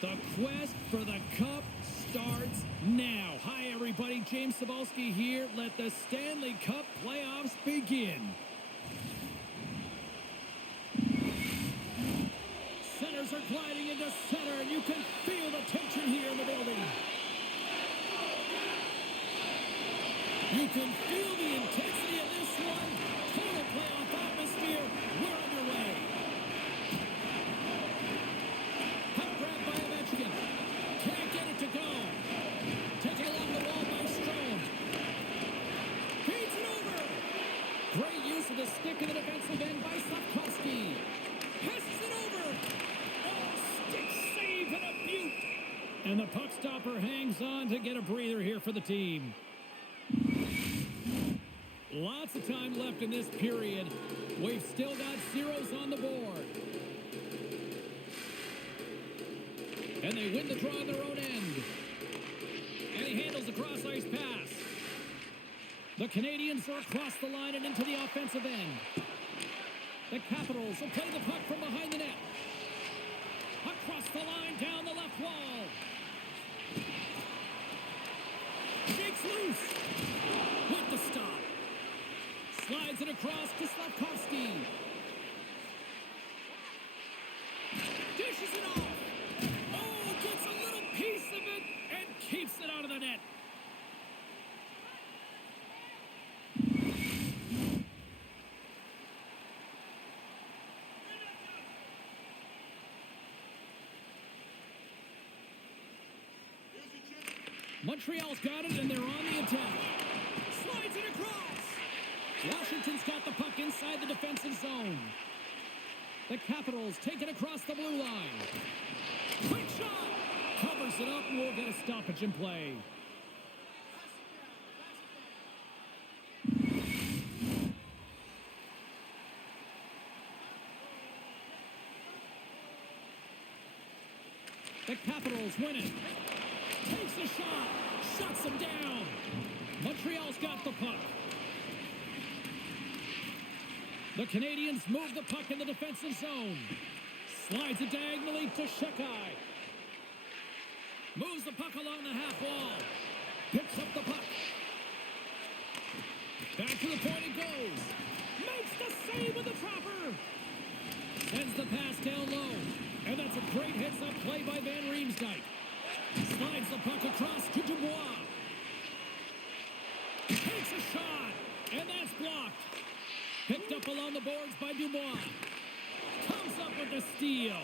The quest for the cup starts now. Hi, everybody. James Cebulski here. Let the Stanley Cup playoffs begin. Centers are gliding into center, and you can feel the tension here in the building. You can feel the intensity of this one. Total playoff atmosphere. We're underway. Puck grabbed by Ovechkin. Can't get it to go. Taken along the wall by Strome. Feeds it over. Great use of the stick in the defensive end by Slavkovsky. Passes it over. Oh, stick save and a beaut. And the puck stopper hangs on to get a breather here for the team. Lots of time left in this period. We've still got zeros on the board. And they win the draw on their own end. And he handles a cross-ice pass. The Canadiens are across the line and into the offensive end. The Capitals will play the puck from behind the net. Across the line, down the left wall. Shakes loose. With the stop. Slides it across to Slavkovsky. Dishes it off. Oh, gets a little piece of it and keeps it out of the net. Montreal's got it, and they're on the attack. Slides it across. Washington's got the puck inside the defensive zone. The Capitals take it across the blue line. Quick shot! Covers it up, and we'll get a stoppage in play. The Capitals win it. Takes a shot. Shuts him down. Montreal's got the puck. The Canadiens move the puck in the defensive zone. Slides it diagonally to Shekai. Moves the puck along the half wall. Picks up the puck. Back to the point it goes. Makes the save with the trapper. Sends the pass down low. And that's a great heads-up play by Van Riemsdyk. Slides the puck across to Dubois. Takes a shot. And that's blocked. Picked up along the boards by Dubois. Comes up with the steal.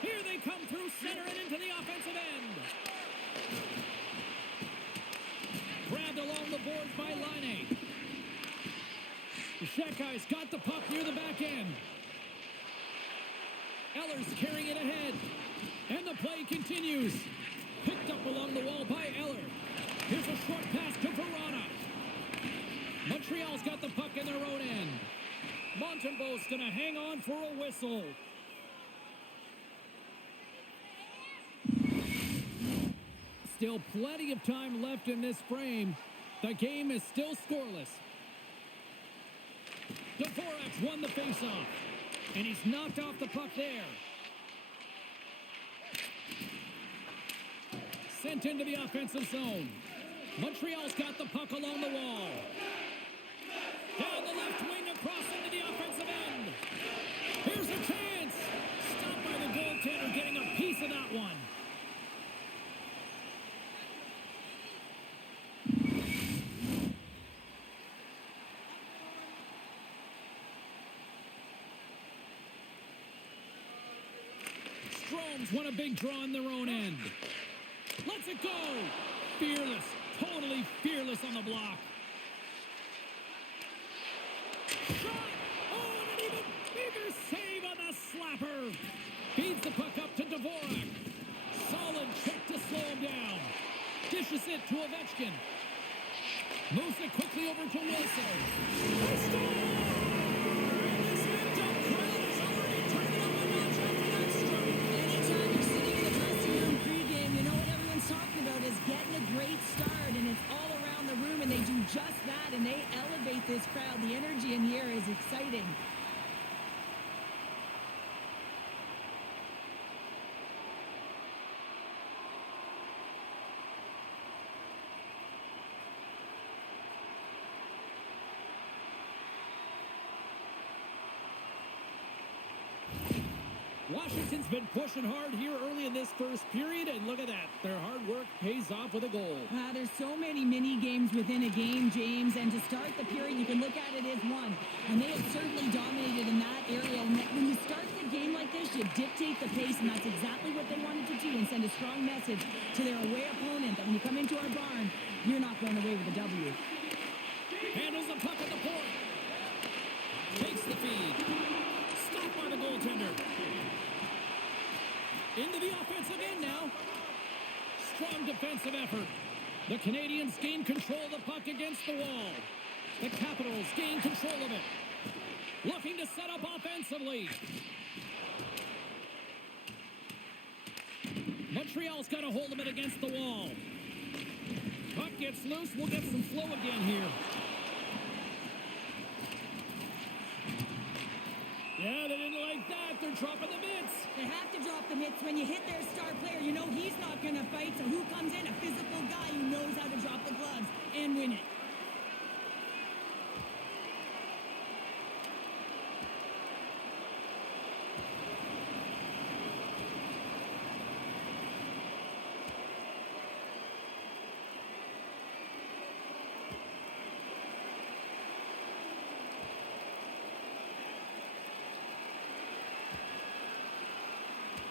Here they come through center and into the offensive end. Grabbed along the boards by Laine. Shekai's got the puck near the back end. Eller's carrying it ahead. And the play continues. Picked up along the wall by Eller. Here's a short pass to Verona. Montreal's got the puck in their own end. Montembeault's going to hang on for a whistle. Still plenty of time left in this frame. The game is still scoreless. Dvorak won the faceoff. And he's knocked off the puck there. Sent into the offensive zone. Montreal's got the puck along the wall. Down the left wing across into the offensive end. Here's a chance. Stopped by the goaltender, getting a piece of that one. Strome's won a big draw in their own end. Let's it go. Fearless, totally fearless on the block. Shot! Oh, and an even bigger save on the slapper. Feeds the puck up to Dvorak. Solid check to slow him down. Dishes it to Ovechkin. Moves it quickly over to Wilson. They score! And this amped-up crowd is already turning up a notch after that stroke. Anytime you're sitting in the dressing room pregame, you know what everyone's talking about is getting a great start, and it's all around the room, and they do just that, and they elevate this crowd. The energy in here is exciting. Washington's been pushing hard here early in this first period, and look at that. Their hard work pays off with a goal. There's so many mini games within a game, James, and to start the period, you can look at it as one. And they have certainly dominated in that area. And when you start the game like this, you dictate the pace, and that's exactly what they wanted to do and send a strong message to their away opponent that when you come into our barn, you're not going away with a W. Handles the puck at the point. Takes the feed. Stopped by the goaltender. Into the offensive end now. Strong defensive effort. The Canadiens gain control of the puck against the wall. The Capitals gain control of it. Looking to set up offensively. Montreal's got a hold of it against the wall. Puck gets loose. We'll get some flow again here. Yeah, they didn't like that. They're dropping the mitts. They have to drop the mitts. When you hit their star player, you know he's not going to fight. So who comes in? A physical guy who knows how to drop the gloves and win it.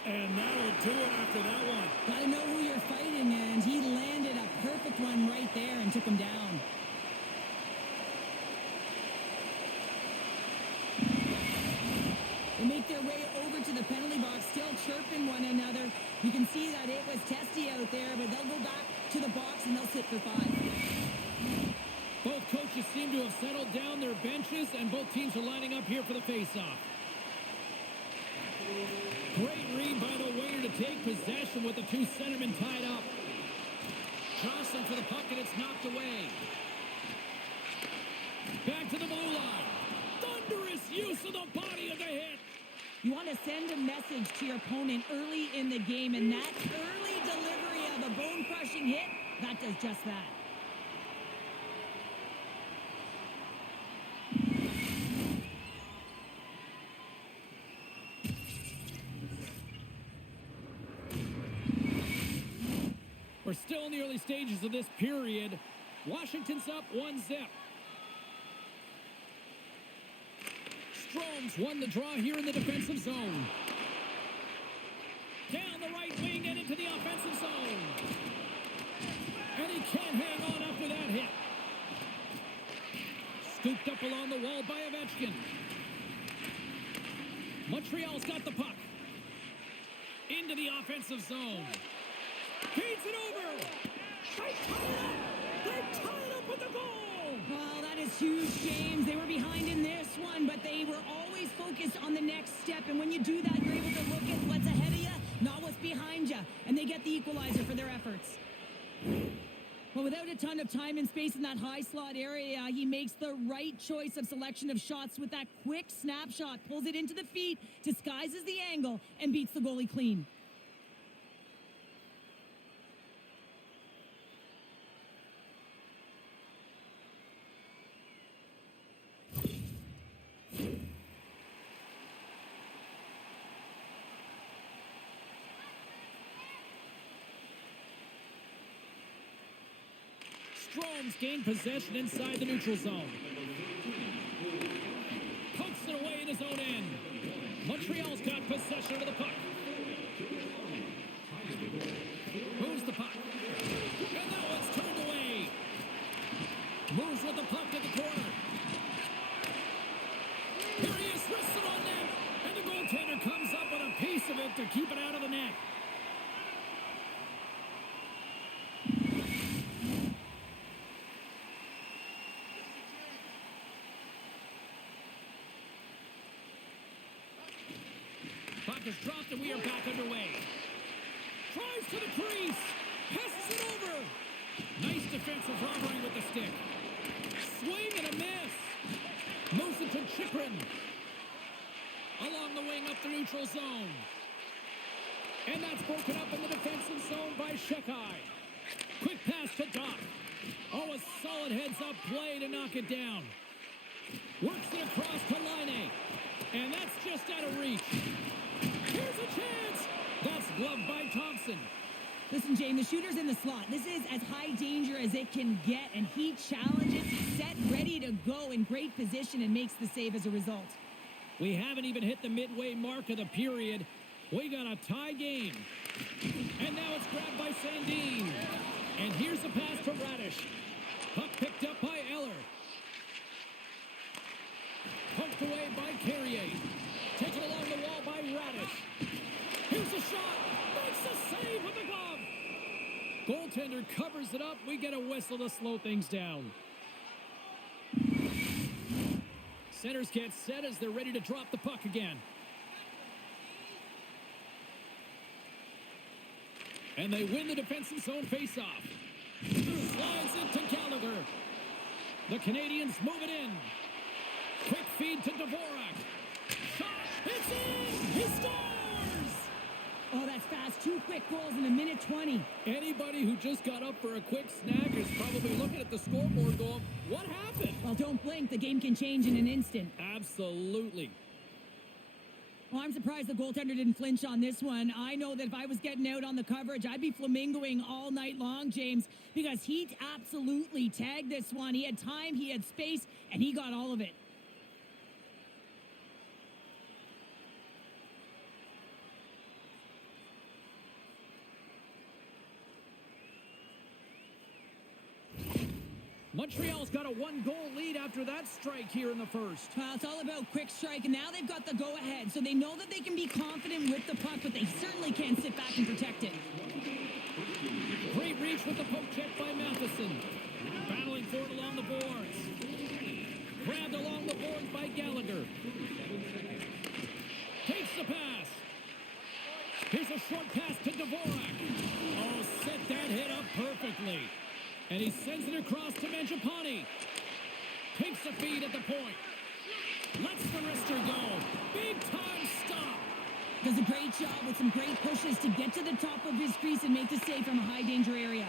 And that'll do it after that one. Got to know who you're fighting, and he landed a perfect one right there and took him down. They make their way over to the penalty box, still chirping one another. You can see that it was testy out there, but they'll go back to the box and they'll sit for 5. Both coaches seem to have settled down their benches, and both teams are lining up here for the face-off. Great read by the winger to take possession with the two centermen tied up. Jostling for the puck, and it's knocked away. Back to the blue line. Thunderous use of the body of the hit. You want to send a message to your opponent early in the game, and that early delivery of a bone-crushing hit, that does just that. We're still in the early stages of this period. Washington's up 1-0. Strome's won the draw here in the defensive zone. Down the right wing and into the offensive zone. And he can't hang on after that hit. Scooped up along the wall by Ovechkin. Montreal's got the puck. Into the offensive zone. Feeds it over. They tie it up with the goal. Well, that is huge, James. They were behind in this one, but they were always focused on the next step. And when you do that, you're able to look at what's ahead of you, not what's behind you. And they get the equalizer for their efforts. Well, without a ton of time and space in that high slot area, he makes the right choice of selection of shots with that quick snapshot. Pulls it into the feet, disguises the angle, and beats the goalie clean. Strome's gained possession inside the neutral zone. Pokes it away in his own end. Montreal's got possession of the puck. Moves the puck. And now it's turned away. Moves with the puck at the corner. Here he is, wristed on net. And the goaltender comes up with a piece of it to keep it out of the net. Puck is dropped and we are back underway. Drives to the crease. Passes it over. Nice defensive robbery with the stick. Swing and a miss. Moves it to Chikrin. Along the wing up the neutral zone. And that's broken up in the defensive zone by Shekai. Quick pass to Doc. Oh, a solid heads-up play to knock it down. Works it across to Laine. And that's just out of reach. Here's a chance. That's gloved by Thompson. Listen, James, the shooter's in the slot. This is as high danger as it can get, and he challenges, he's set, ready to go in great position, and makes the save as a result. We haven't even hit the midway mark of the period. We got a tie game. And now it's grabbed by Sandin. And here's the pass to Radish. Puck picked up by Eller. Poked away by Carrier. Taken along the wall by Radish. Here's a shot. Makes the save with the glove. Goaltender covers it up. We get a whistle to slow things down. Centers get set as they're ready to drop the puck again. And they win the defensive zone faceoff. Slides it to Gallagher. The Canadiens move it in. Quick feed to Dvorak. Shot. It's in. He scores. Oh, that's fast. 2 quick goals in a minute 20. Anybody who just got up for a quick snack is probably looking at the scoreboard going, what happened? Well, don't blink. The game can change in an instant. Absolutely. Well, I'm surprised the goaltender didn't flinch on this one. I know that if I was getting out on the coverage, I'd be flamingoing all night long, James, because he absolutely tagged this one. He had time, he had space, and he got all of it. Montreal's got a 1-goal lead after that strike here in the first. Well, it's all about quick strike, and now they've got the go-ahead, so they know that they can be confident with the puck, but they certainly can't sit back and protect it. Great reach with the poke check by Matheson. Battling for it along the boards. Grabbed along the boards by Gallagher. Takes the pass. Here's a short pass to Dvorak. Oh, set that hit up perfectly. And he sends it across to Mangiapane. Takes the feed at the point. Lets the wrister go. Big time stop. Does a great job with some great pushes to get to the top of his crease and make the save from a high danger area.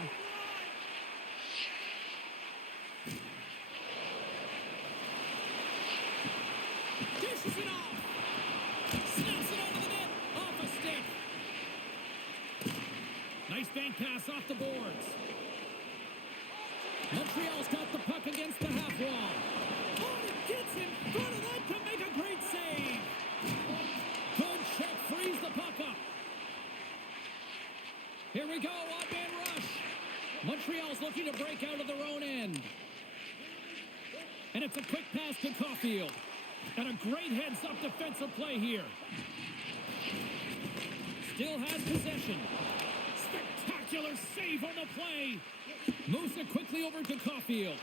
Dishes it off. Snaps it over the net. Off a stick. Nice bank pass off the boards. Montreal's got the puck against the half wall. Oh, it gets in front of that to make a great save. Good check, frees the puck up. Here we go, odd-man rush. Montreal's looking to break out of their own end. And it's a quick pass to Caulfield. And a great heads-up defensive play here. Still has possession. Spectacular save on the play. Moves it quickly over to Caulfield.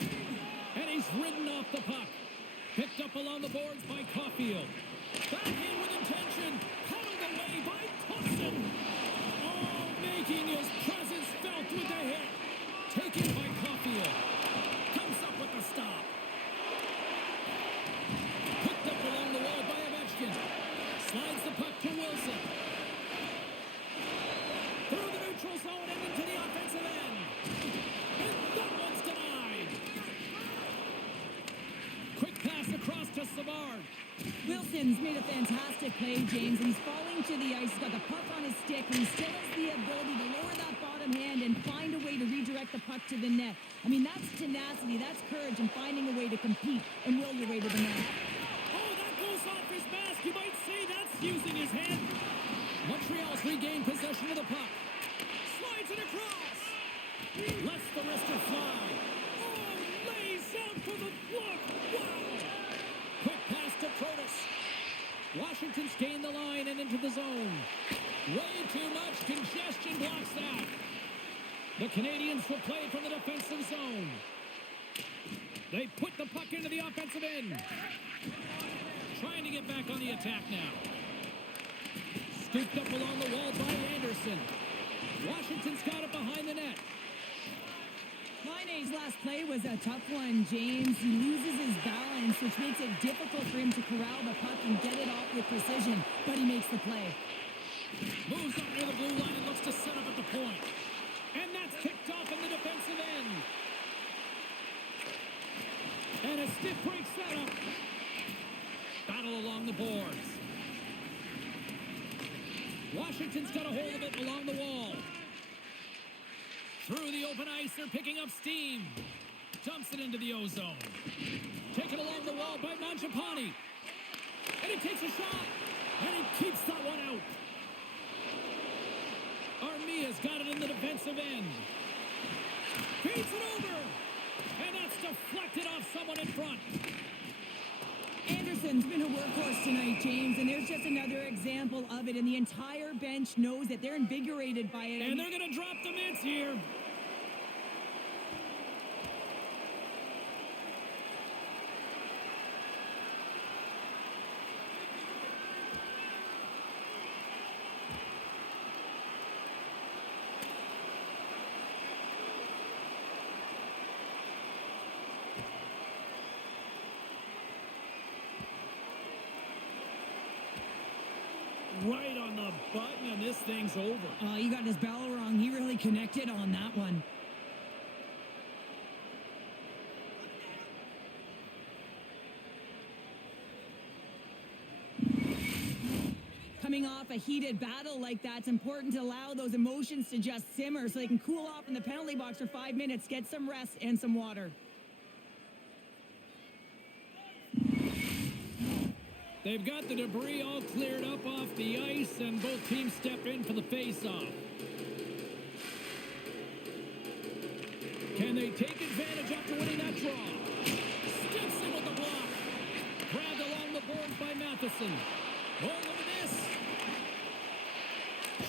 And he's ridden off the puck. Picked up along the boards by Caulfield. Back in with intention. Held away by Thompson. Oh, making his presence felt with the hit. Taken by Caulfield. Comes up with the stop. Picked up along the wall by Ovechkin. Slides the puck to Wilson. Through the neutral zone and into the offensive end. And that one's denied. Quick pass across to Savard. Wilson's made a fantastic play, James, and he's falling to the ice. He's got the puck on his stick, and he still has the ability to lower that bottom hand and find a way to redirect the puck to the net. I mean, that's tenacity, that's courage, and finding a way to compete and will your way to the net. Oh, that goes off his mask. You might say that's using his head. Montreal's regained possession of the puck. Slides it across. Lets the wrister fly. Oh, lays out for the block. Wow. Quick pass to Protas. Washington's gained the line and into the zone. Way too much congestion blocks that. The Canadiens will play from the defensive zone. They put the puck into the offensive end. Trying to get back on the attack now. Scooped up along the wall by Anderson. Washington's got it behind the net. Laine's last play was a tough one, James. He loses his balance, which makes it difficult for him to corral the puck and get it off with precision, but he makes the play. Moves up near the blue line and looks to set up at the point. And that's kicked off in the defensive end. And a stiff break setup. Battle along the boards. Washington's got a hold of it along the wall. Through the open ice, they're picking up steam. Dumps it into the ozone. Taken along the wall by Mangiapane. And he takes a shot. And he keeps that one out. Armia's got it in the defensive end. Feeds it over. And that's deflected off someone in front. Anderson's been a workhorse tonight, James, and there's just another example of it. And the entire bench knows that they're invigorated by it. And they're going to drop the mitts here. Right on the button, and this thing's over. Oh, you got his bell wrong. He really connected on that one. Coming off a heated battle like that, it's important to allow those emotions to just simmer so they can cool off in the penalty box for 5 minutes, get some rest and some water. They've got the debris all cleared up off the ice, and both teams step in for the face-off. Can they take advantage after winning that draw? Steps in with the block. Grabbed along the boards by Matheson. Oh, look at this.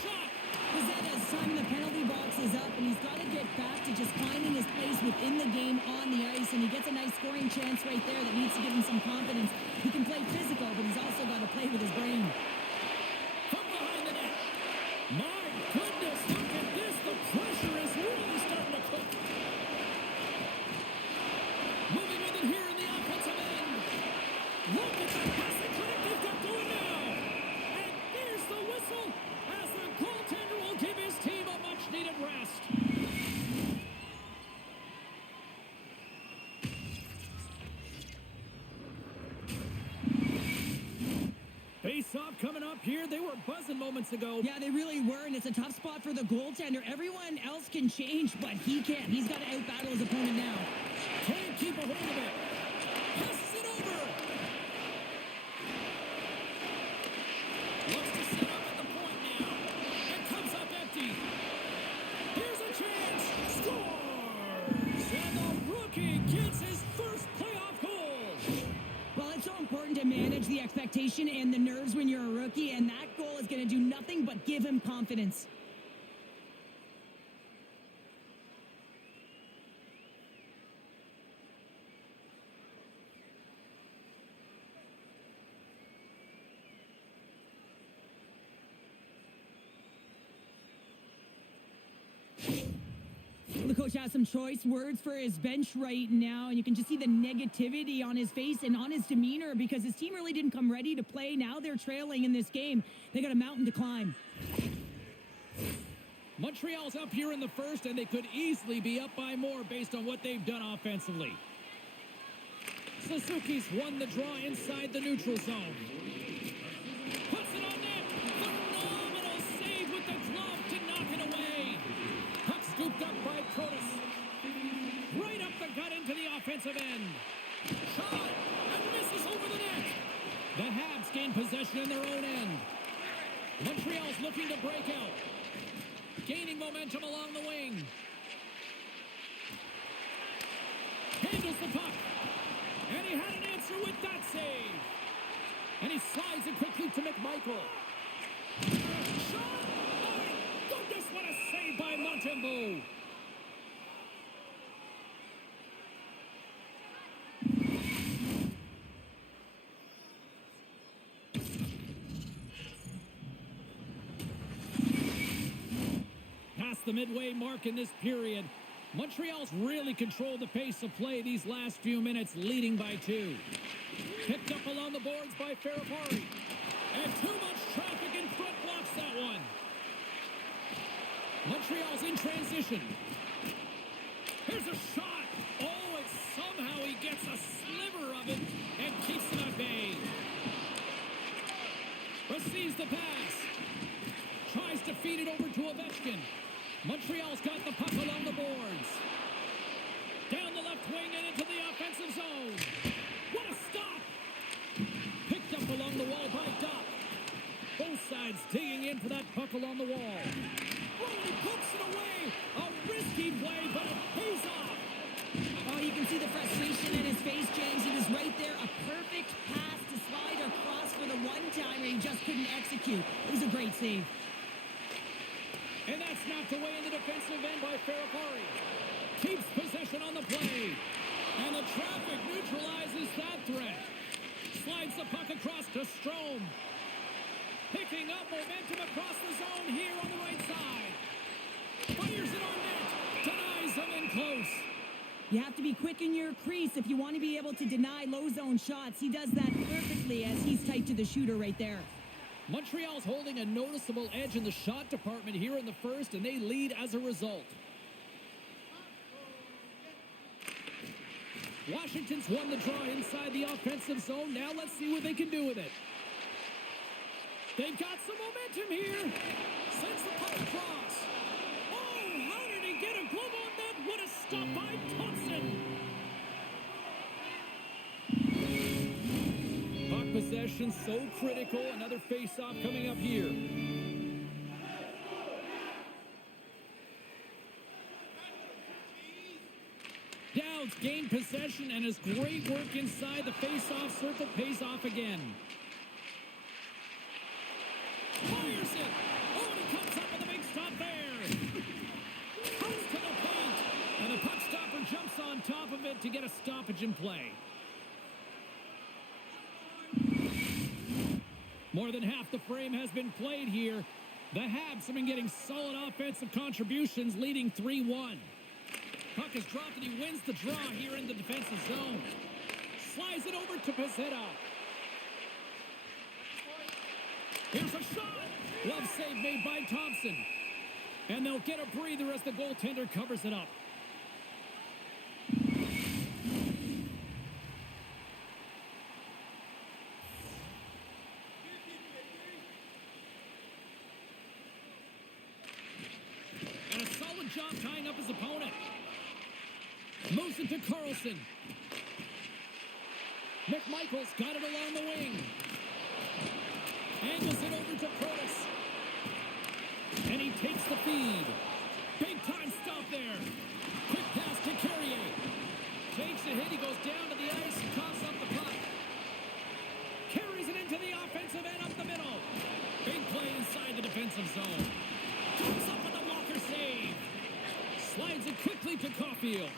Shot. Pizzetta's time in the penalty box is up, and he's got to get back to just finding his place within the game on the ice, and he gets a nice scoring chance right there that needs to give him some confidence. He can play physical, but he's also got to play with his brain. From behind the net. My goodness, look at this. The pressure is really starting to cook. Moving with it here in the offensive end. Look at the passing clinic they've got going now. And there's the whistle as the goaltender will give his team a much-needed rest. Face-off coming up here. They were buzzing moments ago. Yeah, they really were, and it's a tough spot for the goaltender. Everyone else can change, but he can't. He's got to out-battle his opponent now. Can't keep a hold of it. Passes it over. Looks to set up at the point now. And comes up empty. Here's a chance. Scores! And the rookie gets his first playoff goal. Well, it's so important to manage the expectation and the nerves when you're a rookie, and that goal is going to do nothing but give him confidence. The coach has some choice words for his bench right now, and you can just see the negativity on his face and on his demeanor because his team really didn't come ready to play. Now they're trailing in this game. They got a mountain to climb. Montreal's up here in the first, and they could easily be up by more based on what they've done offensively. Suzuki's won the draw inside the neutral zone. Puts it on net. Phenomenal save with the glove to knock it away. Puck scooped up by Protas. Right up the gut into the offensive end. Shot and misses over the net. The Habs gain possession in their own end. Montreal's looking to break out. Gaining momentum along the wing. Handles the puck. And he had an answer with that save. And he slides it quickly to McMichael. Shot! My goodness, what a save by Montembeault. Past the midway mark in this period, Montreal's really controlled the pace of play these last few minutes, leading by 2. Picked up along the boards by Ferrapari. And too much traffic in front blocks that one. Montreal's in transition. Here's a shot. Oh, and somehow he gets a sliver of it and keeps it at bay. Receives the pass. to feed it over to Ovechkin. Montreal's got the puck along the boards. Down the left wing and into the offensive zone. What a stop! Picked up along the wall by Doc. Both sides digging in for that puck along the wall. Oh, he puts it away. A risky play, but it pays off. Oh, you can see the frustration in his face, James. He was right there. A perfect pass to slide across for the one-timer. He just couldn't execute. It was a great save. And that's knocked away in the defensive end by Ferrapari. Keeps possession on the play. And the traffic neutralizes that threat. Slides the puck across to Strome. Picking up momentum across the zone here on the right side. Fires it on net. Denies him in close. You have to be quick in your crease if you want to be able to deny low zone shots. He does that perfectly as he's tight to the shooter right there. Montreal's holding a noticeable edge in the shot department here in the first, and they lead as a result. Washington's won the draw inside the offensive zone. Now let's see what they can do with it. They've got some momentum here. Sends the puck across. Oh, how did he get a glove on that? What a stop by Thompson. Puck possession so critical. Another face-off coming up here. Dowds gained possession, and his great work inside the face-off circle pays off again. Fires it. Oh, and he comes up with a big stop there. Comes to the paint. And the puck stopper jumps on top of it to get a stoppage in play. More than half the frame has been played here. The Habs have been getting solid offensive contributions, leading 3-1. Puck is dropped, and he wins the draw here in the defensive zone. Slides it over to Pezzetta. Here's a shot. Love save made by Thompson. And they'll get a breather as the goaltender covers it up. And a solid job tying up his opponent. Moves it to Carlson. McMichael's got it along the wing. Angles it over to Curtis. And he takes the feed. Big time stop there. Quick pass to Carrier. Takes a hit. He goes down to the ice and coughs up the puck. Carries it into the offensive end up the middle. Big play inside the defensive zone. Comes up with a Walker save. Slides it quickly to Caulfield.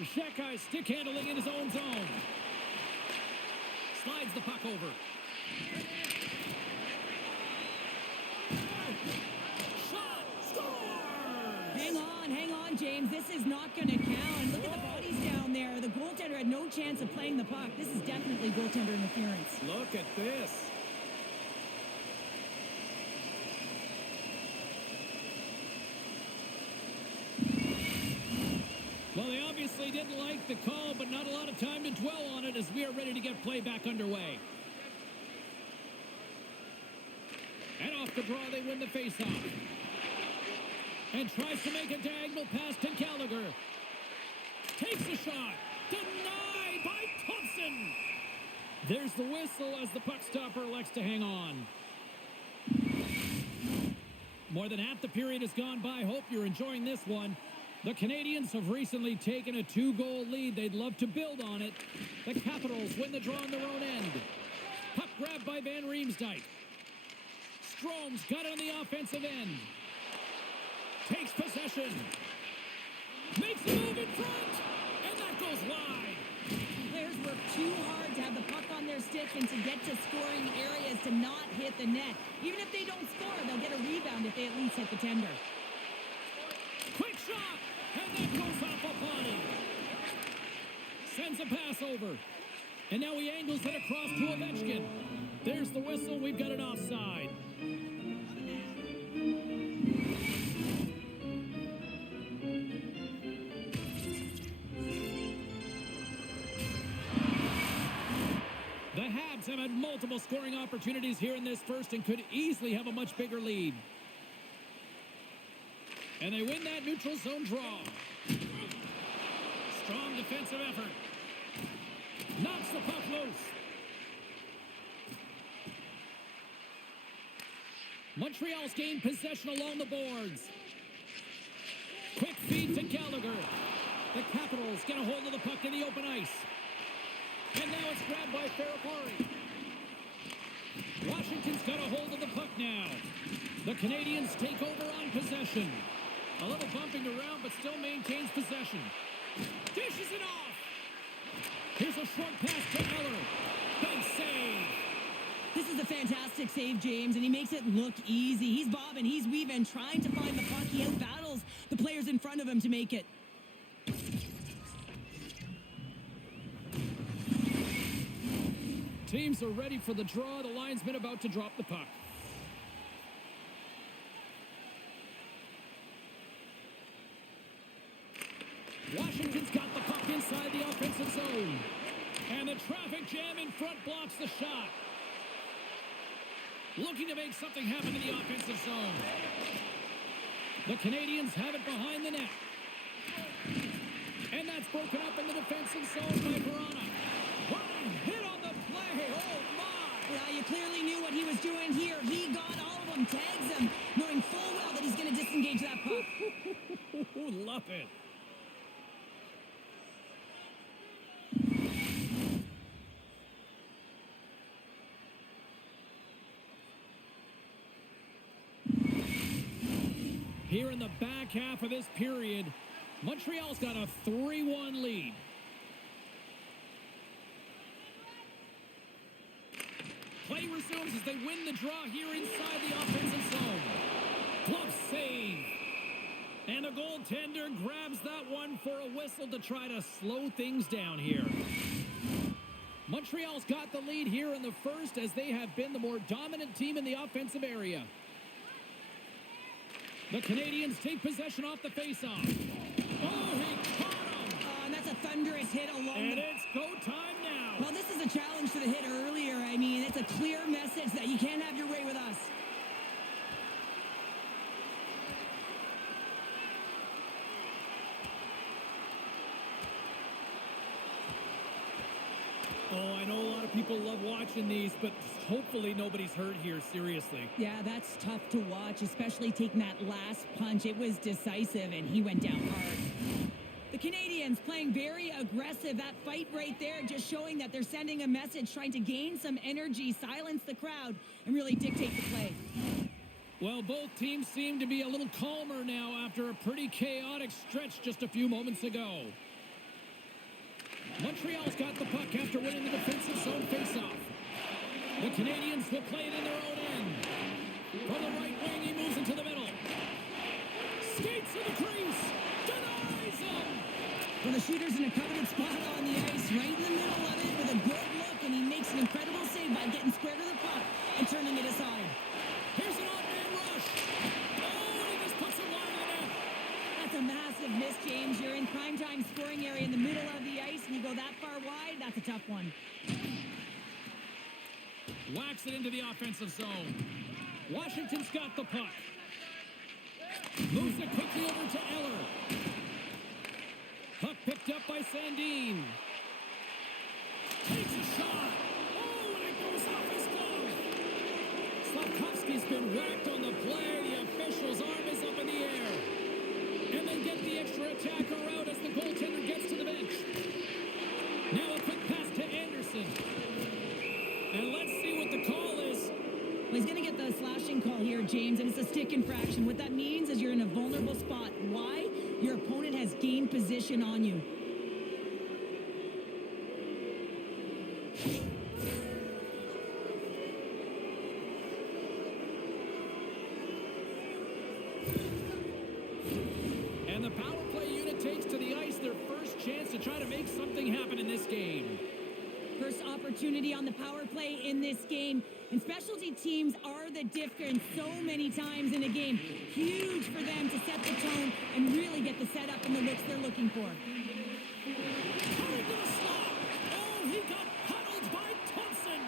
Shekai stick handling in his own zone. Slides the puck over. Shot! Scores! Hang on, James. This is not going to count. And look at the bodies down there. The goaltender had no chance of playing the puck. This is definitely goaltender interference. Look at this. Well, they obviously didn't like the call, but not a lot of time to dwell on it as we are ready to get play back underway. And off the draw, they win the faceoff. And tries to make a diagonal pass to Gallagher. Takes a shot. Denied by Thompson. There's the whistle as the puck stopper elects to hang on. More than half the period has gone by. Hope you're enjoying this one. The Canadiens have recently taken a 2-goal lead. They'd love to build on it. The Capitals win the draw on their own end. Puck grabbed by Van Riemsdyk. Strome's got it on the offensive end. Takes possession. Makes a move in front. And that goes wide. Players work too hard to have the puck on their stick and to get to scoring areas to not hit the net. Even if they don't score, they'll get a rebound if they at least hit the tender. Quick shot. And that goes off a body. Sends a pass over. And now he angles it across to Ovechkin. There's the whistle. We've got it offside. The Habs have had multiple scoring opportunities here in this first and could easily have a much bigger lead. And they win that neutral zone draw. Strong defensive effort. Knocks the puck loose. Montreal's gained possession along the boards. Quick feed to Gallagher. The Capitals get a hold of the puck in the open ice. And now it's grabbed by Ferrapari. Washington's got a hold of the puck now. The Canadiens take over on possession. A little bumping around, but still maintains possession. Dishes it off. Here's a short pass to Eller. Big save. This is a fantastic save, James, and he makes it look easy. He's bobbing, he's weaving, trying to find the puck. He out-battles the players in front of him to make it. Teams are ready for the draw. The linesman about to drop the puck. Washington's got the puck inside the offensive zone. And the traffic jam in front blocks the shot. Looking to make something happen in the offensive zone. The Canadiens have it behind the net. And that's broken up in the defensive zone by Verona. What a hit on the play. Oh, my. Well, you clearly knew what he was doing here. He got all of them, tags them, knowing full well that he's going to disengage that puck. Love it. Here in the back half of this period, Montreal's got a 3-1 lead. Play resumes as they win the draw here inside the offensive zone. Glove save. And the goaltender grabs that one for a whistle to try to slow things down here. Montreal's got the lead here in the first as they have been the more dominant team in the offensive area. The Canadiens take possession off the faceoff. Oh, he caught him! And that's a thunderous hit along and it's go time now. Well, this is a challenge for the hit earlier. I mean, it's a clear message that you can't have your way with us. Oh, I know a lot of people love watching these, but hopefully nobody's hurt here, seriously. Yeah, that's tough to watch, especially taking that last punch. It was decisive, and he went down hard. The Canadiens playing very aggressive. That fight right there just showing that they're sending a message, trying to gain some energy, silence the crowd, and really dictate the play. Well, both teams seem to be a little calmer now after a pretty chaotic stretch just a few moments ago. Montreal's got the puck after winning the defensive zone faceoff. The Canadiens will play it in their own end. From the right wing, he moves into the middle. Skates to the crease. Denies him. Well, the shooter's in a coveted spot on the ice, right in the middle of it with a good look, and he makes an incredible save by getting square to the puck and turning it aside. Here's an odd-man rush. Oh, and he just puts it wide of the net. That's a massive miss, James. You're in primetime scoring area in the middle of the ice, and you go that far wide, that's a tough one. Whacks it into the offensive zone. Washington's got the puck. Moves it quickly over to Eller. Puck picked up by Sandin. Takes a shot. Oh, and it goes off his glove. Slavkovsky's been whacked on the play. The official's arm is up in the air. And they get the extra attacker out as the goaltender gets to the bench. Now a quick pass to Anderson. And let's see what the call is. Well, he's going to get the slashing call here, James, and it's a stick infraction. What that means is you're in a vulnerable spot. Why? Your opponent has gained position on you. And the power play unit takes to the ice their first chance to try to make something happen in this game. First opportunity on the power play in this game. And specialty teams are the difference so many times in a game. Huge for them to set the tone and really get the setup and the looks they're looking for. Hurried to the slot. Oh, he got huddled by Thompson.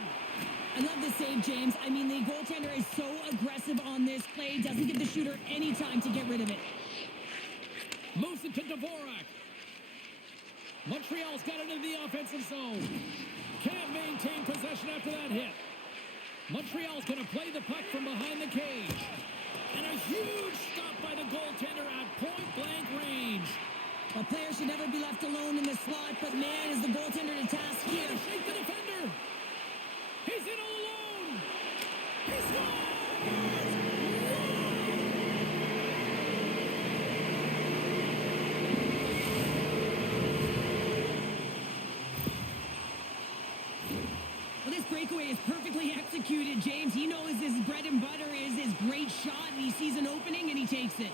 I love the save, James. I mean, the goaltender is so aggressive on this play. Doesn't give the shooter any time to get rid of it. Moves it to Dvorak. Montreal's got it into the offensive zone. Can't maintain possession after that hit. Montreal's going to play the puck from behind the cage. And a huge stop by the goaltender at point-blank range. A player should never be left alone in the slot, but man, is the goaltender to task here. Trying to shake the defender. He's in all alone. He scores! Well, this breakaway is perfectly executed, James. He knows his bread and butter is his great shot, and he sees an opening, and he takes it.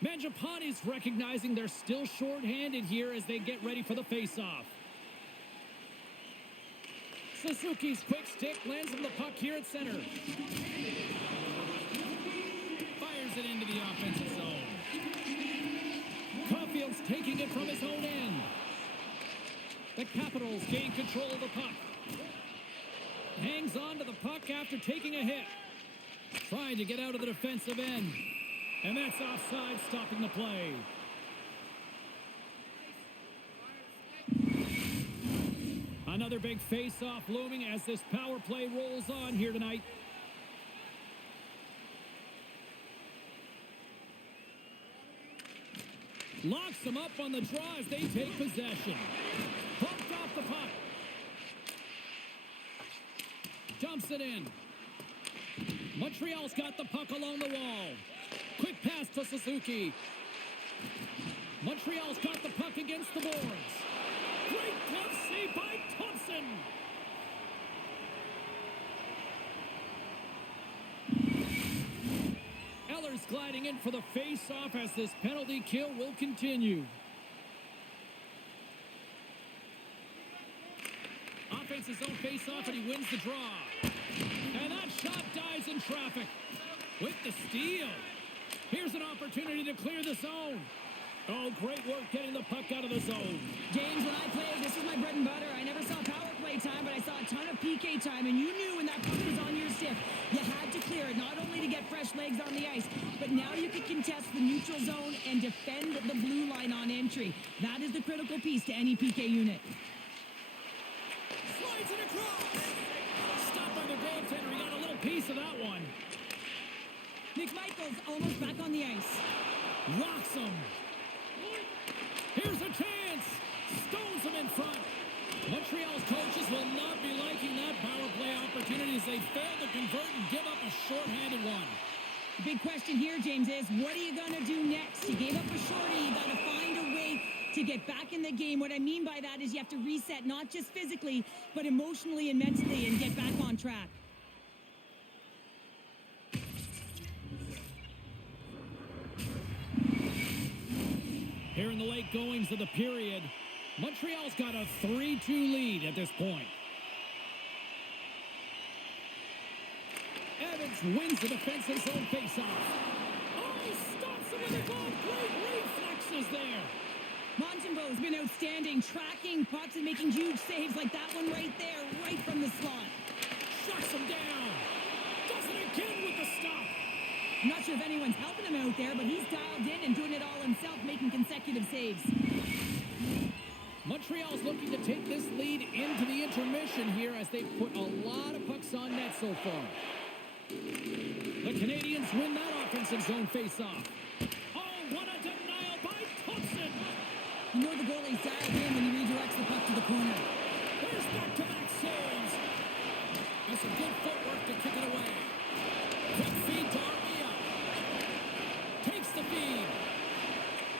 Mangiapane's recognizing they're still short-handed here as they get ready for the face-off. Suzuki's quick stick lands him the puck here at center. Fires it into the offensive zone. Caulfield's taking it from his own end. The Capitals gain control of the puck. Hangs on to the puck after taking a hit. Trying to get out of the defensive end. And that's offside, stopping the play. Another big face-off looming as this power play rolls on here tonight. Locks them up on the draw as they take possession. Pumped off the puck. Dumps it in. Montreal's got the puck along the wall. Quick pass to Suzuki. Montreal's got the puck against the boards. Great glove save by Thompson. Eller's gliding in for the face-off as this penalty kill will continue. Offense his own face-off and he wins the draw. And that shot dies in traffic. With the steal. Here's an opportunity to clear the zone. Oh, great work getting the puck out of the zone. James, when I played, this is my bread and butter. I never saw power play time, but I saw a ton of PK time, and you knew when that puck was on your stick, you had to clear it, not only to get fresh legs on the ice, but now you could contest the neutral zone and defend the blue line on entry. That is the critical piece to any PK unit. Slides it across. Stopped by the goaltender. He got a little piece of that one. McMichael's almost back on the ice. Rocks him. Here's a chance. Stones him in front. Montreal's coaches will not be liking that power play opportunity as they fail to convert and give up a short-handed one. The big question here, James, is what are you going to do next? You gave up a shorty. You got to find a way to get back in the game. What I mean by that is you have to reset, not just physically, but emotionally and mentally, and get back on track. Here in the late goings of the period, Montreal's got a 3-2 lead at this point. Evans wins the defensive zone faceoff. Oh, he stops him with a glove. Great reflexes there. Montembeau's been outstanding, tracking pucks and making huge saves like that one right there, right from the slot. Shuts him down. Does it again with the stop. I'm not sure if anyone's helping him out there, but he's dialed in and doing it all himself, making consecutive saves. Montreal's looking to take this lead into the intermission here as they put a lot of pucks on net so far. The Canadiens win that offensive zone faceoff. Oh, what a denial by Thompson! You know the goalie's dialed in when he redirects the puck to the corner. There's back-to-back saves. That's some good footwork to kick it away. Quick feed to Armia. Takes the feed.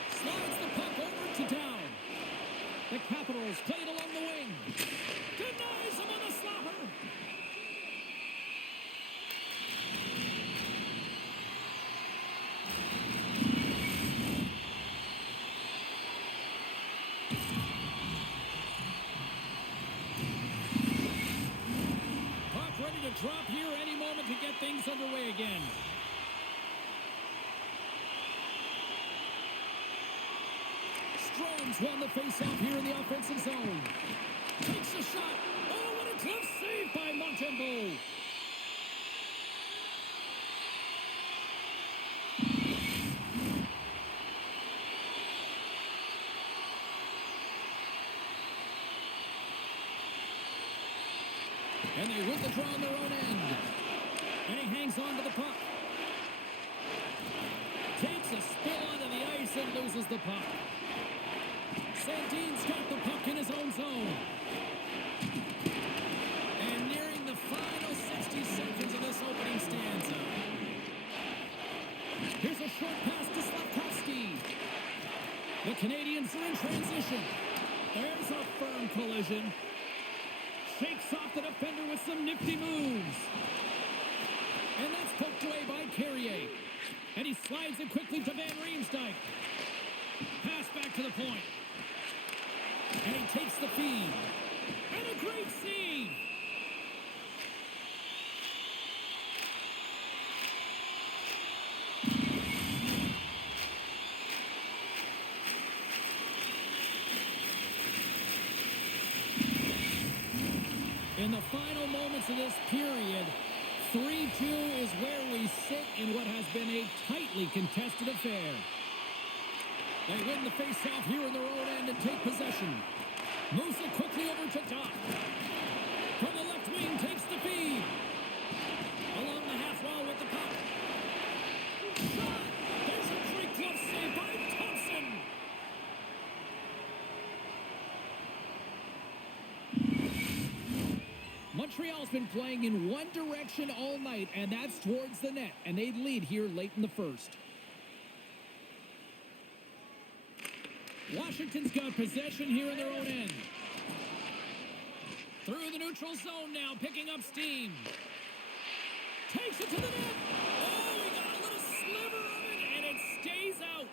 Slides the puck over to down. The Capitals play it along the wing. Denies him on the slapper. drop here any moment to get things underway again. Strome's won the faceoff here in the offensive zone. Takes a shot. Oh, what a tough save by Montembeault. And they win the draw on their own end. And he hangs on to the puck. Takes a spill onto the ice and loses the puck. Sandin's got the puck in his own zone. And nearing the final 60 seconds of this opening stanza. Here's a short pass to Slafkovsky. The Canadiens are in transition. There's a firm collision. Shakes off the defender with some nifty moves. And that's poked away by Carrier. And he slides it quickly to Van Riemsdyk. Pass back to the point. And he takes the feed. And a great save. In the final moments of this period, 3-2 is where we sit in what has been a tightly contested affair. They win the faceoff here in their own end and take possession. Moves it quickly over to Doc. From the left wing, takes the feed. Along the half wall with the puck. Shot! There's a great glove save by Thompson. Montreal's been playing in one direction all night, and that's towards the net, and they lead here late in the first. Washington's got possession here in their own end. Through the neutral zone now, picking up steam. Takes it to the net. Oh, he got a little sliver of it, and it stays out.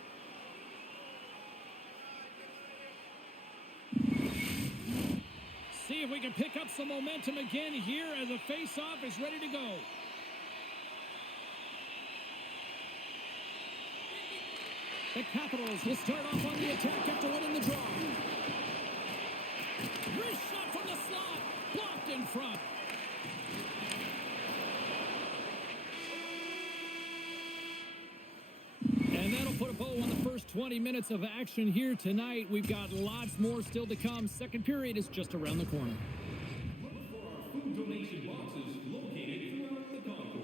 See if we can pick up some momentum again here as the face-off is ready to go. The Capitals will start off on the attack after winning the draw. Wrist shot from the slot. Blocked in front. And that'll put a bow on the first 20 minutes of action here tonight. We've got lots more still to come. Second period is just around the corner. Look for our food donation boxes located throughout the concourse.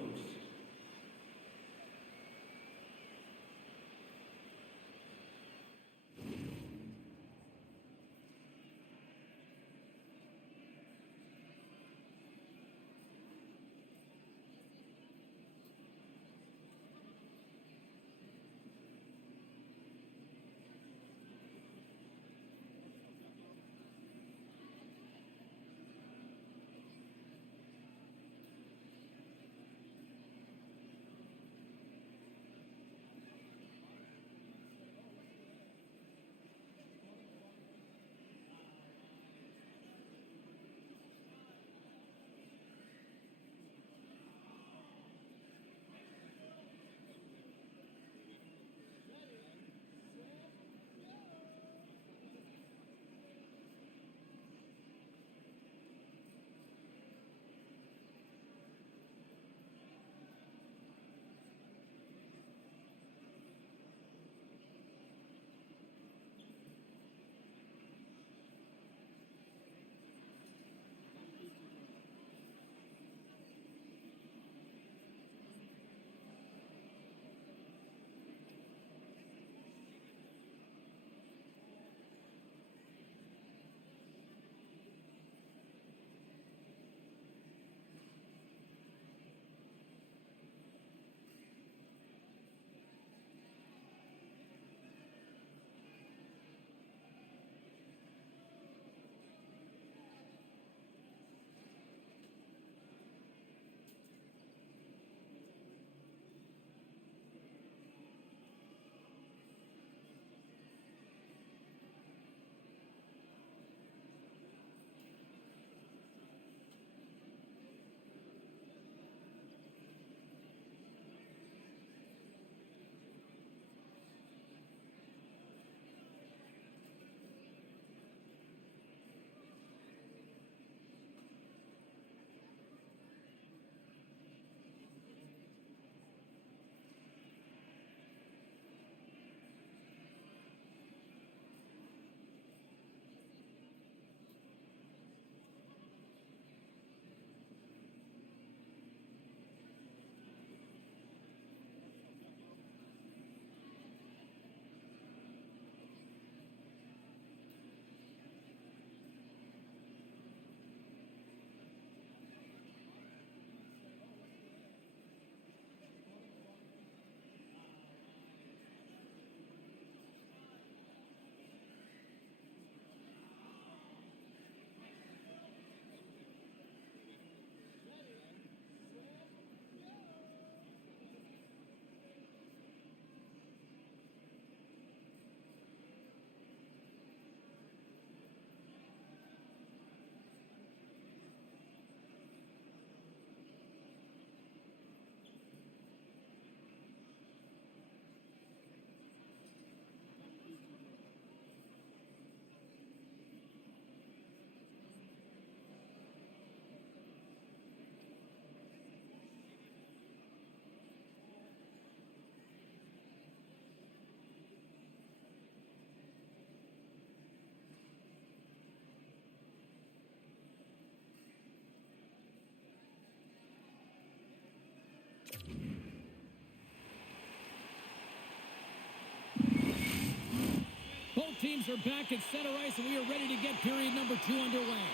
teams are back at center ice, and we are ready to get period number 2 underway.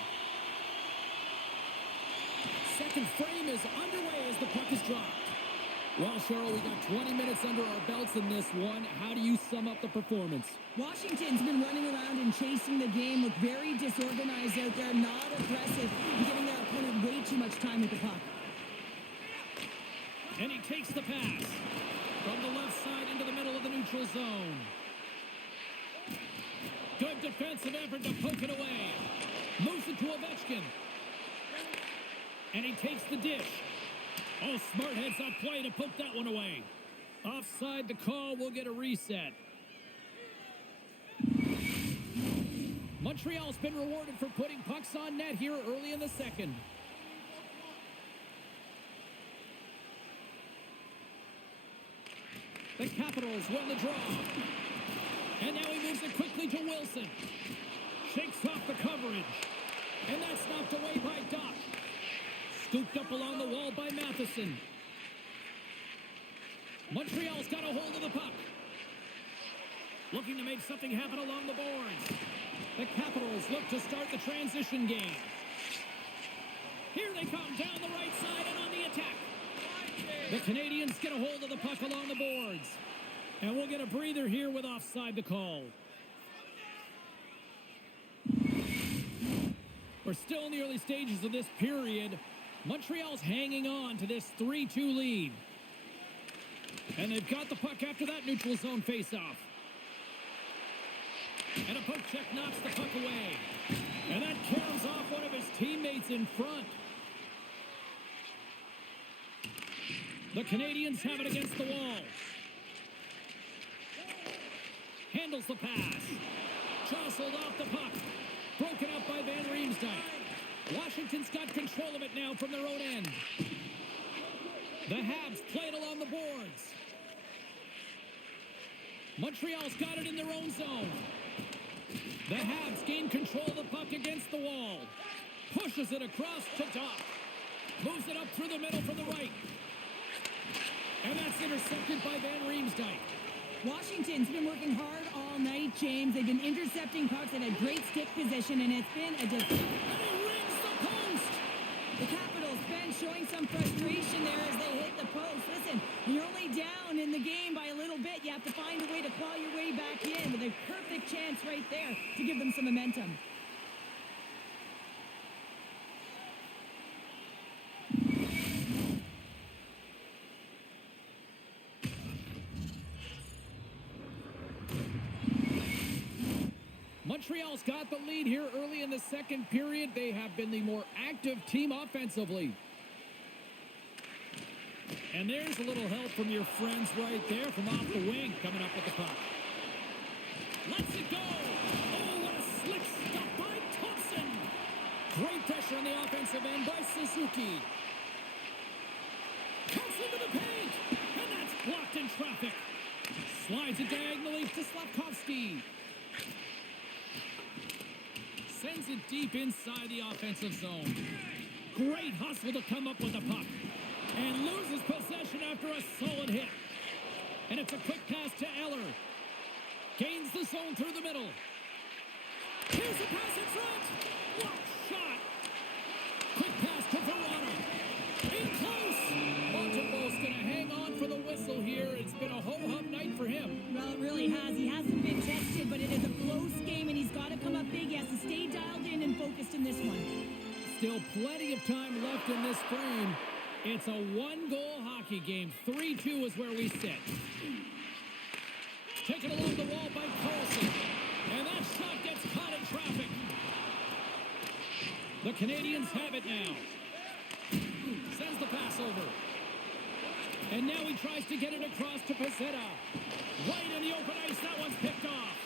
Second frame is underway as the puck is dropped. Well, Cheryl, we got 20 minutes under our belts in this one. How do you sum up the performance? Washington's been running around and chasing the game, look very disorganized out there, not aggressive, and giving their opponent way too much time with the puck. And he takes the pass from the left side into the middle of the neutral zone. Good defensive effort to poke it away. Moves it to Ovechkin. And he takes the dish. Oh, smart heads-up play to poke that one away. Offside the call, we'll get a reset. Montreal's been rewarded for putting pucks on net here early in the second. The Capitals win the draw. And now he moves it quickly to Wilson. Shakes off the coverage. And that's knocked away by Doc. Scooped up along the wall by Matheson. Montreal's got a hold of the puck. Looking to make something happen along the boards. The Capitals look to start the transition game. Here they come down the right side and on the attack. The Canadiens get a hold of the puck along the boards. And we'll get a breather here with offside the call. We're still in the early stages of this period. Montreal's hanging on to this 3-2 lead. And they've got the puck after that neutral zone faceoff. And a poke check knocks the puck away. And that caroms off one of his teammates in front. The Canadiens have it against the wall. Handles the pass. Jostled off the puck. Broken up by Van Riemsdyk. Washington's got control of it now from their own end. The Habs play it along the boards. Montreal's got it in their own zone. The Habs gain control of the puck against the wall. Pushes it across to Doc. Moves it up through the middle from the right. And that's intercepted by Van Riemsdyk. Washington's been working hard all night, James. They've been intercepting pucks and had great stick position, and it's been a defense. And he rings the post! The Capitals, Ben, showing some frustration there as they hit the post. Listen, when you're only down in the game by a little bit, you have to find a way to claw your way back in with a perfect chance right there to give them some momentum. Montreal's got the lead here early in the second period. They have been the more active team offensively. And there's a little help from your friends right there from off the wing coming up with the puck. Lets it go. Oh, what a slick stop by Thompson. Great pressure on the offensive end by Suzuki. Cuts into the paint. And that's blocked in traffic. Slides it diagonally to Slavkovsky. Sends it deep inside the offensive zone. Great hustle to come up with the puck. And loses possession after a solid hit. And it's a quick pass to Eller. Gains the zone through the middle. Here's a pass in front. What shot. Quick pass to Verona. In close. Montembeau's going to hang on for the whistle here. It's been a ho-hum night for him. Well, it really has. He hasn't been tested, but it is a close game, and he's got to come up big. He has to stay dialed in and focused in this one. Still plenty of time left in this frame. It's a one-goal hockey game. 3-2 is where we sit. Taken along the wall by Carlson. And that shot gets caught in traffic. The Canadiens have it now. Sends the pass over. And now he tries to get it across to Pezzetta. Right in the open ice. That one's picked off.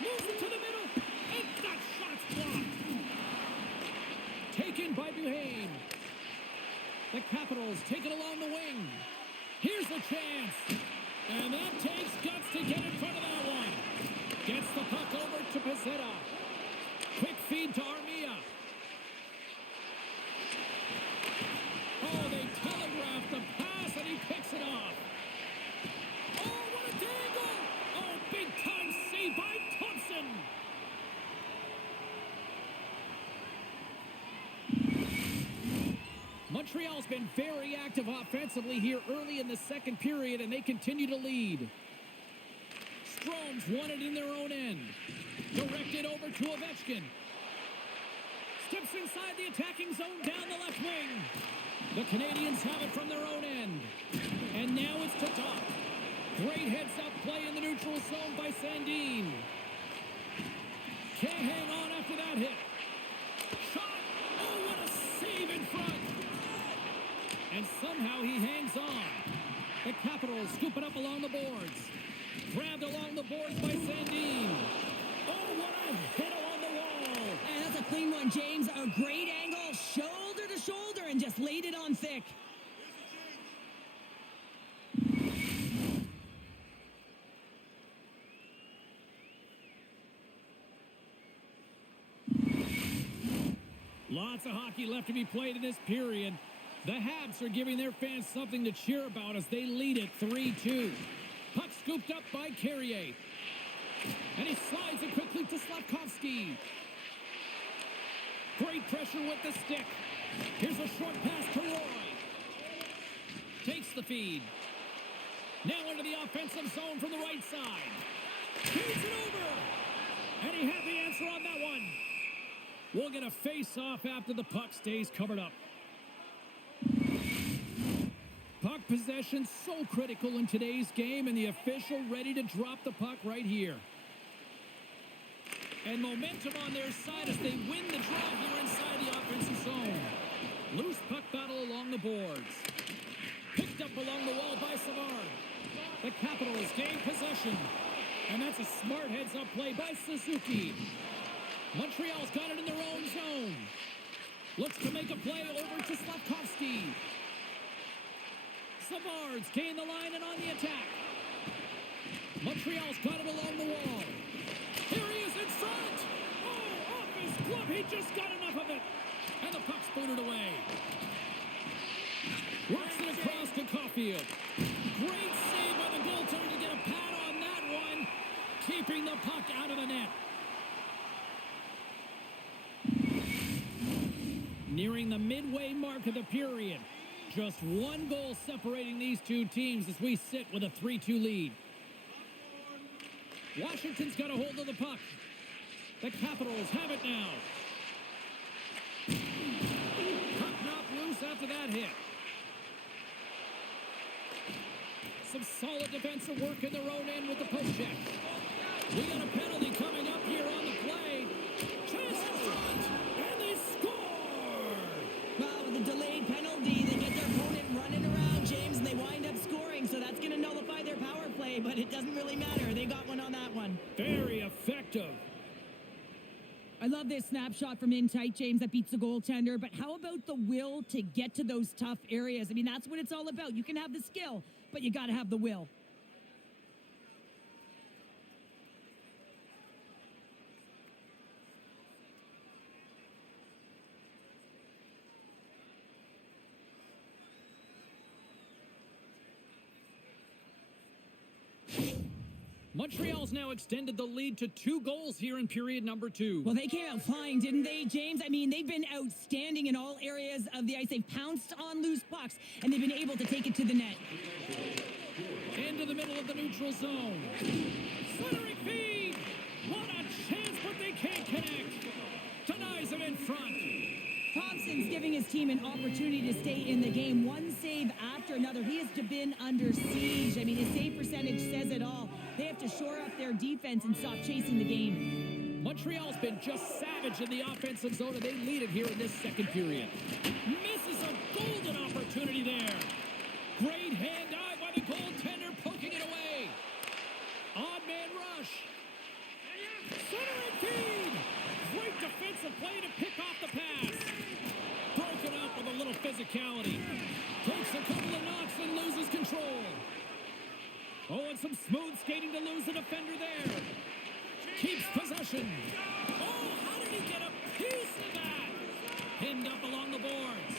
Moves it to the middle. And that shot's blocked. Taken by Duhane. The Capitals take it along the wing. Here's a chance. And that takes guts to get in front of that one. Gets the puck over to Pezzetta. Quick feed to Armia. Oh, they telegraphed the pass and he picks it off. Oh, what a dangle. Oh, big time Montreal's been very active offensively here early in the second period, and they continue to lead. Strome's won it in their own end. Directed over to Ovechkin. Steps inside the attacking zone down the left wing. The Canadiens have it from their own end. And now it's to Top. Great heads-up play in the neutral zone by Sandin. Can't hang on after that hit. Shot. Oh, what a save in front. And somehow he hangs on. The Capitals scoop it up along the boards. Grabbed along the boards by Sandin. Oh, what a hit along the wall. And that's a clean one, James. A great angle, shoulder to shoulder, and just laid it on thick. Lots of hockey left to be played in this period. The Habs are giving their fans something to cheer about as they lead it 3-2. Puck scooped up by Carrier. And he slides it quickly to Slavkovsky. Great pressure with the stick. Here's a short pass to Roy. Takes the feed. Now into the offensive zone from the right side. Feeds it over. And he had the answer on that one. We'll get a face-off after the puck stays covered up. Puck possession so critical in today's game, and the official ready to drop the puck right here. And momentum on their side as they win the draw here inside the offensive zone. Loose puck battle along the boards. Picked up along the wall by Savard. The Capitals gain possession. And that's a smart heads-up play by Suzuki. Montreal's got it in their own zone. Looks to make a play over to Slavkovsky. Savard's gained the line and on the attack. Montreal's got it along the wall. Here he is in front. Oh, off his glove. He just got enough of it. And the puck's booted away. Works it across to Caulfield. Great save by the goaltender to get a pad on that one. Keeping the puck out of the net. Nearing the midway mark of the period. Just one goal separating these two teams as we sit with a 3-2 lead. Washington's got a hold of the puck. The Capitals have it now. Puck knocked loose after that hit. Some solid defensive work in their own end with the poke check. We got a penalty coming up here on the play. Chase in front, and they score! Well, with a delayed penalty, they get their opponent running around, James, and they wind up scoring, so that's going to nullify their power play, but it doesn't really matter. They got one on that one. Very effective. I love this snapshot from in tight, James, that beats the goaltender, but how about the will to get to those tough areas? I mean, that's what it's all about. You can have the skill, but you got to have the will. Montreal's now extended the lead to 2 goals here in period number 2. Well, they came out flying, didn't they, James? I mean, they've been outstanding in all areas of the ice. They've pounced on loose pucks, and they've been able to take it to the net. Into the middle of the neutral zone. Centering feed. What a chance, but they can't connect. Denies him in front. Thompson's giving his team an opportunity to stay in the game. One save after another. He has been under siege. I mean, his save percentage says it all. They have to shore up their defense and stop chasing the game. Montreal's been just savage in the offensive zone, and they lead it here in this second period. Misses a golden opportunity there. Great hand eye by the goaltender, poking it away. Odd man rush. Centering feed. Great defensive play to pick off the pass. Broken up with a little physicality. Takes a couple of knocks and loses control. Oh, and some smooth skating to lose the defender there. Keeps possession. Oh, how did he get a piece of that? Pinned up along the boards.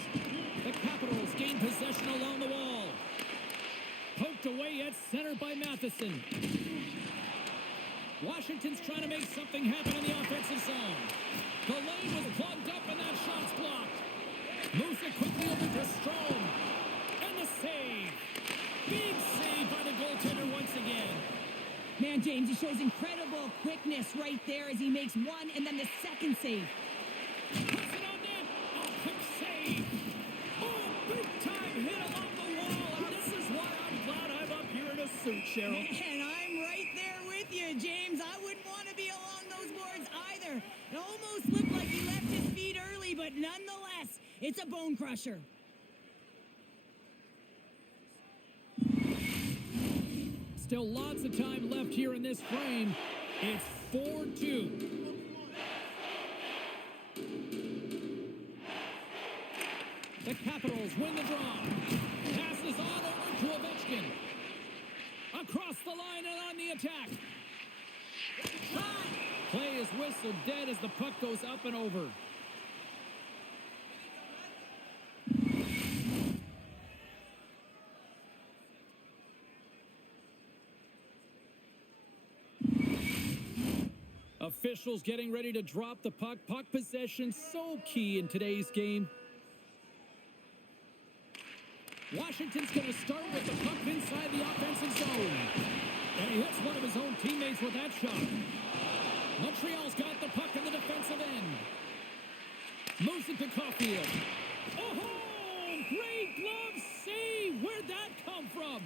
The Capitals gain possession along the wall. Poked away at center by Matheson. Washington's trying to make something happen in the offensive zone. The lane was plugged up and that shot's blocked. Moves it quickly over to He shows incredible quickness right there as he makes one and then the second save. Puts it on net. A quick save. Oh, big time hit along the wall. And this is why I'm glad I'm up here in a suit, Cheryl. And I'm right there with you, James. I wouldn't want to be along those boards either. It almost looked like he left his feet early, but nonetheless, it's a bone crusher. Still lots of time left here in this frame. It's 4-2. The Capitals win the draw. Passes on over to Ovechkin. Across the line and on the attack. Play is whistled dead as the puck goes up and over. Officials getting ready to drop the puck. Puck possession so key in today's game. Washington's going to start with the puck inside the offensive zone. And he hits one of his own teammates with that shot. Montreal's got the puck in the defensive end. Moves it to Caulfield. Oh, great glove save. Where'd that come from?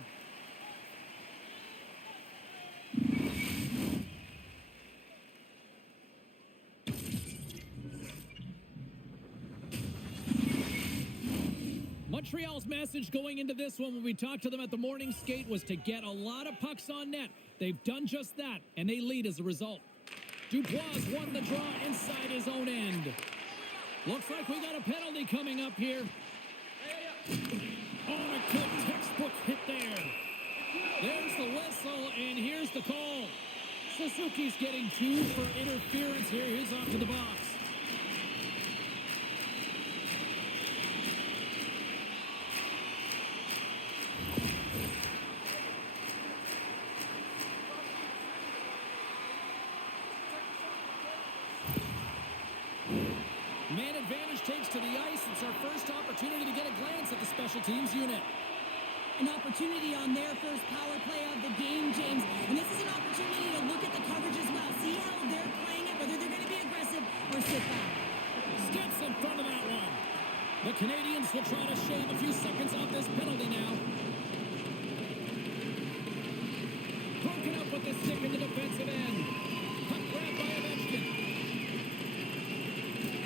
Montreal's message going into this one when we talked to them at the morning skate was to get a lot of pucks on net. They've done just that, and they lead as a result. Dubois won the draw inside his own end. Looks like we got a penalty coming up here. Oh, a good textbook hit there. There's the whistle, and here's the call. Suzuki's getting 2 for interference here. He's off to the box. Man advantage takes to the ice. It's our first opportunity to get a glance at the special teams unit. An opportunity on their first power play of the game, James. And this is an opportunity to look at the coverage as well. See how they're playing it, whether they're going to be aggressive or sit back. Steps in front of that one. The Canadiens will try to shave a few seconds off this penalty now. Broken up with the stick in the defensive end. Puck grab by Ovechkin.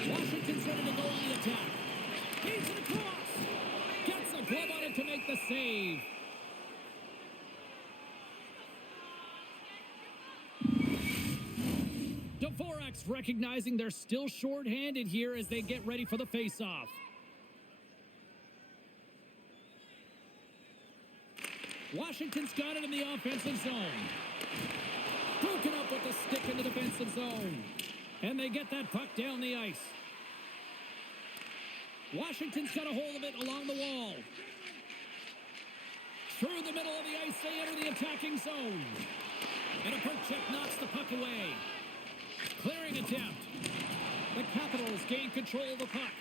Washington's ready to go on the attack. Feeds it across. Gets a glove on it to make the save. Dvorak's recognizing they're still short-handed here as they get ready for the face-off. Washington's got it in the offensive zone. Broken up with the stick in the defensive zone. And they get that puck down the ice. Washington's got a hold of it along the wall. Through the middle of the ice, they enter the attacking zone. And a poke check knocks the puck away. Clearing attempt. The Capitals gain control of the puck.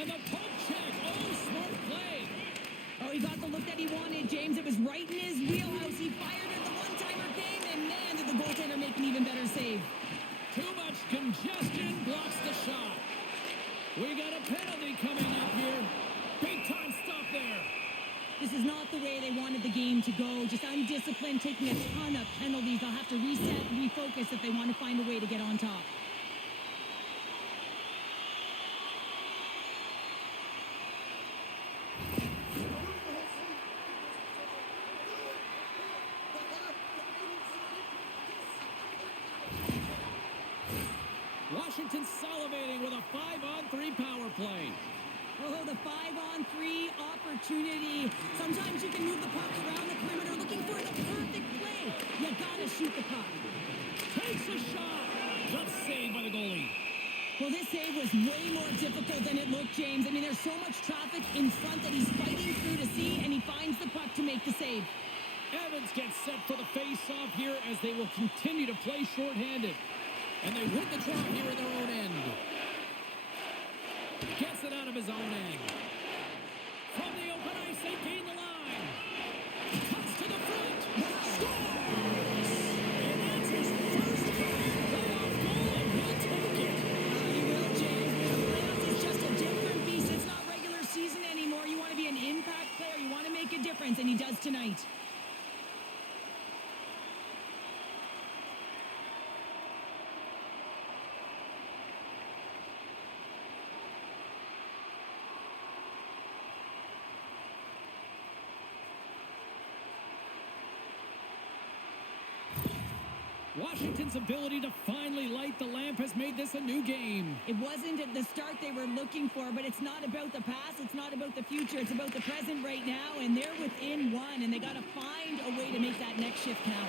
And the poke check. Oh, smart play. Oh, he got the look that he wanted, James. It was right in his wheelhouse. He fired at the one-timer game, and man, did the goaltender make an even better save. Too much congestion blocks the shot. We got a penalty coming up here. Big time stop there. This is not the way they wanted the game to go. Just undisciplined, taking a ton of penalties. They'll have to reset, refocus if they want to find a way to get on top. Washington salivating with a 5-on-3 power play. Oh, the 5-on-3 opportunity. Sometimes you can move the puck around the perimeter looking for the perfect play. You gotta shoot the puck. Takes a shot. Tough save by the goalie. Well, this save was way more difficult than it looked, James. I mean, there's so much traffic in front that he's fighting through to see, and he finds the puck to make the save. Evans gets set for the face-off here as they will continue to play shorthanded. And they win the draw here in their own end. Gets it out of his own end. From the open ice, they gain the line. Cuts to the front. Scores! And that difference, and he does tonight. Washington's ability to finally light the lamp has made this a new game. It wasn't at the start they were looking for, but it's not about the past, it's not about the future, it's about the present right now, and they're within one, and they got to find a way to make that next shift count.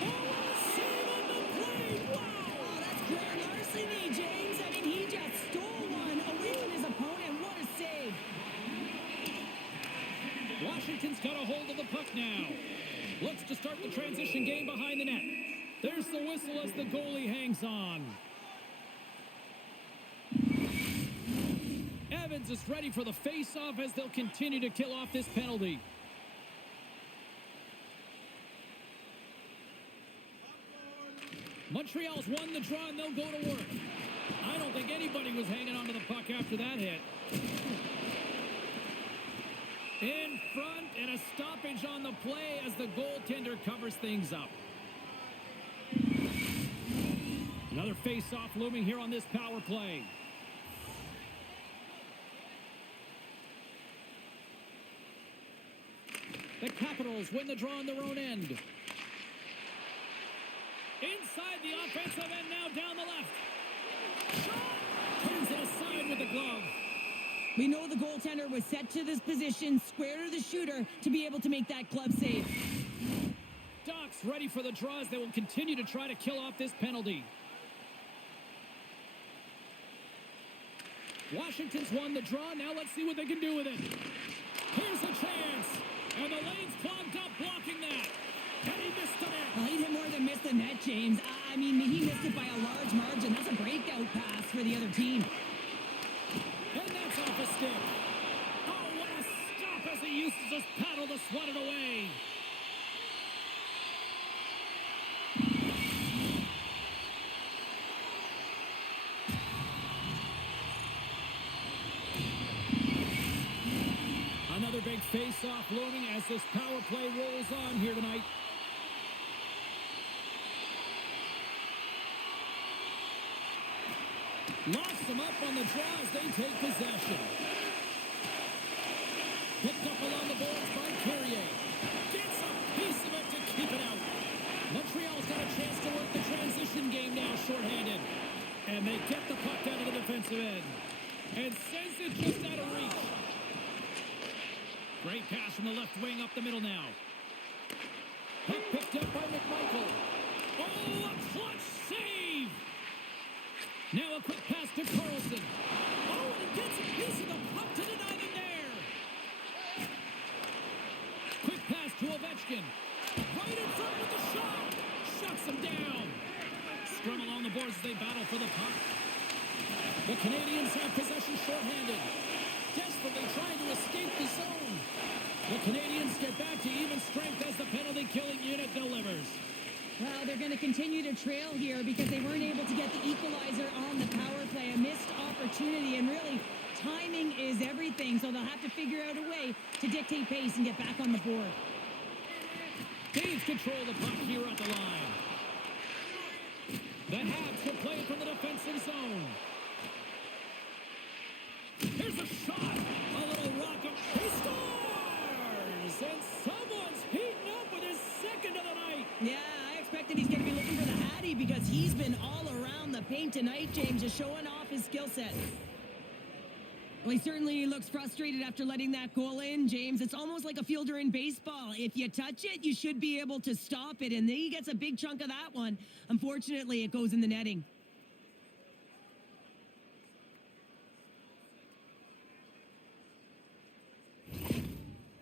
Oh, what a save on the play! Wow! Oh, that's grand larceny, James. I mean, he just stole one away from his opponent. What a save. Washington's got a hold of the puck now. Looks to start the transition game behind the net. There's the whistle as the goalie hangs on. Evans is ready for the face-off as they'll continue to kill off this penalty. Montreal's won the draw and they'll go to work. I don't think anybody was hanging on to the puck after that hit. In front and a stoppage on the play as the goaltender covers things up. Another face-off looming here on this power play. The Capitals win the draw on their own end. Inside the offensive end now down the left. Shot! Turns it aside with the glove. We know the goaltender was set to this position, square to the shooter, to be able to make that glove save. Ducks ready for the draws. They will continue to try to kill off this penalty. Washington's won the draw. Now let's see what they can do with it. Here's a chance. And the lane's clogged up blocking that. And he missed the net. Well, he did more than miss the net, James. I mean, he missed it by a large margin. That's a breakout pass for the other team. And that's off a stick. Oh, what a stop as he uses his paddle to swat it away. Another big face-off looming as this power play rolls on here tonight. Locks them up on the draw as they take possession. Picked up along the boards by Carrier. Gets a piece of it to keep it out. Montreal's got a chance to work the transition game now shorthanded. And they get the puck out of the defensive end. And sends it just out of reach. Great pass from the left wing up the middle now. Puck picked up by McMichael. Oh, a clutch save! Now a quick pass to Carlson. Oh, and he gets a piece of the puck to deny them there. Quick pass to Ovechkin. Right in front with the shot. Shuts him down. Scrum along the boards as they battle for the puck. The Canadiens have possession shorthanded. Desperately trying to escape the zone. The Canadiens get back to even strength as the penalty-killing unit delivers. Well, they're going to continue to trail here because they weren't able to get the equalizer on the power play. A missed opportunity, and really, timing is everything, so they'll have to figure out a way to dictate pace and get back on the board. Gains control of the puck here at the line. The Habs will play from the defensive zone. Here's a shot. A little rocket. He scores! And someone's heating up with his second of the night. Yeah, I expected he's going to be looking for the Hattie because he's been all around the paint tonight, James, just showing off his skill set. Well, he certainly looks frustrated after letting that goal in, James. It's almost like a fielder in baseball. If you touch it, you should be able to stop it, and he gets a big chunk of that one. Unfortunately, it goes in the netting.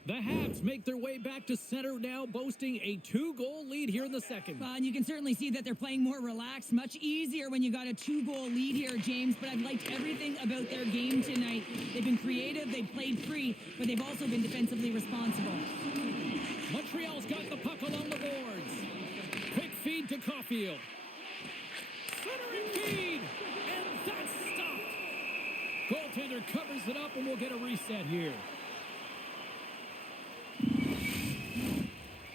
The Habs make their way back to center now, boasting a 2-goal lead here in the second. And you can certainly see that they're playing more relaxed. Much easier when you got a 2-goal lead here, James. But I've liked everything about their game tonight. They've been creative, they've played free, but they've also been defensively responsible. Montreal's got the puck along the boards. Quick feed to Caulfield. Centering feed, and that's stopped. Goaltender covers it up, and we'll get a reset here.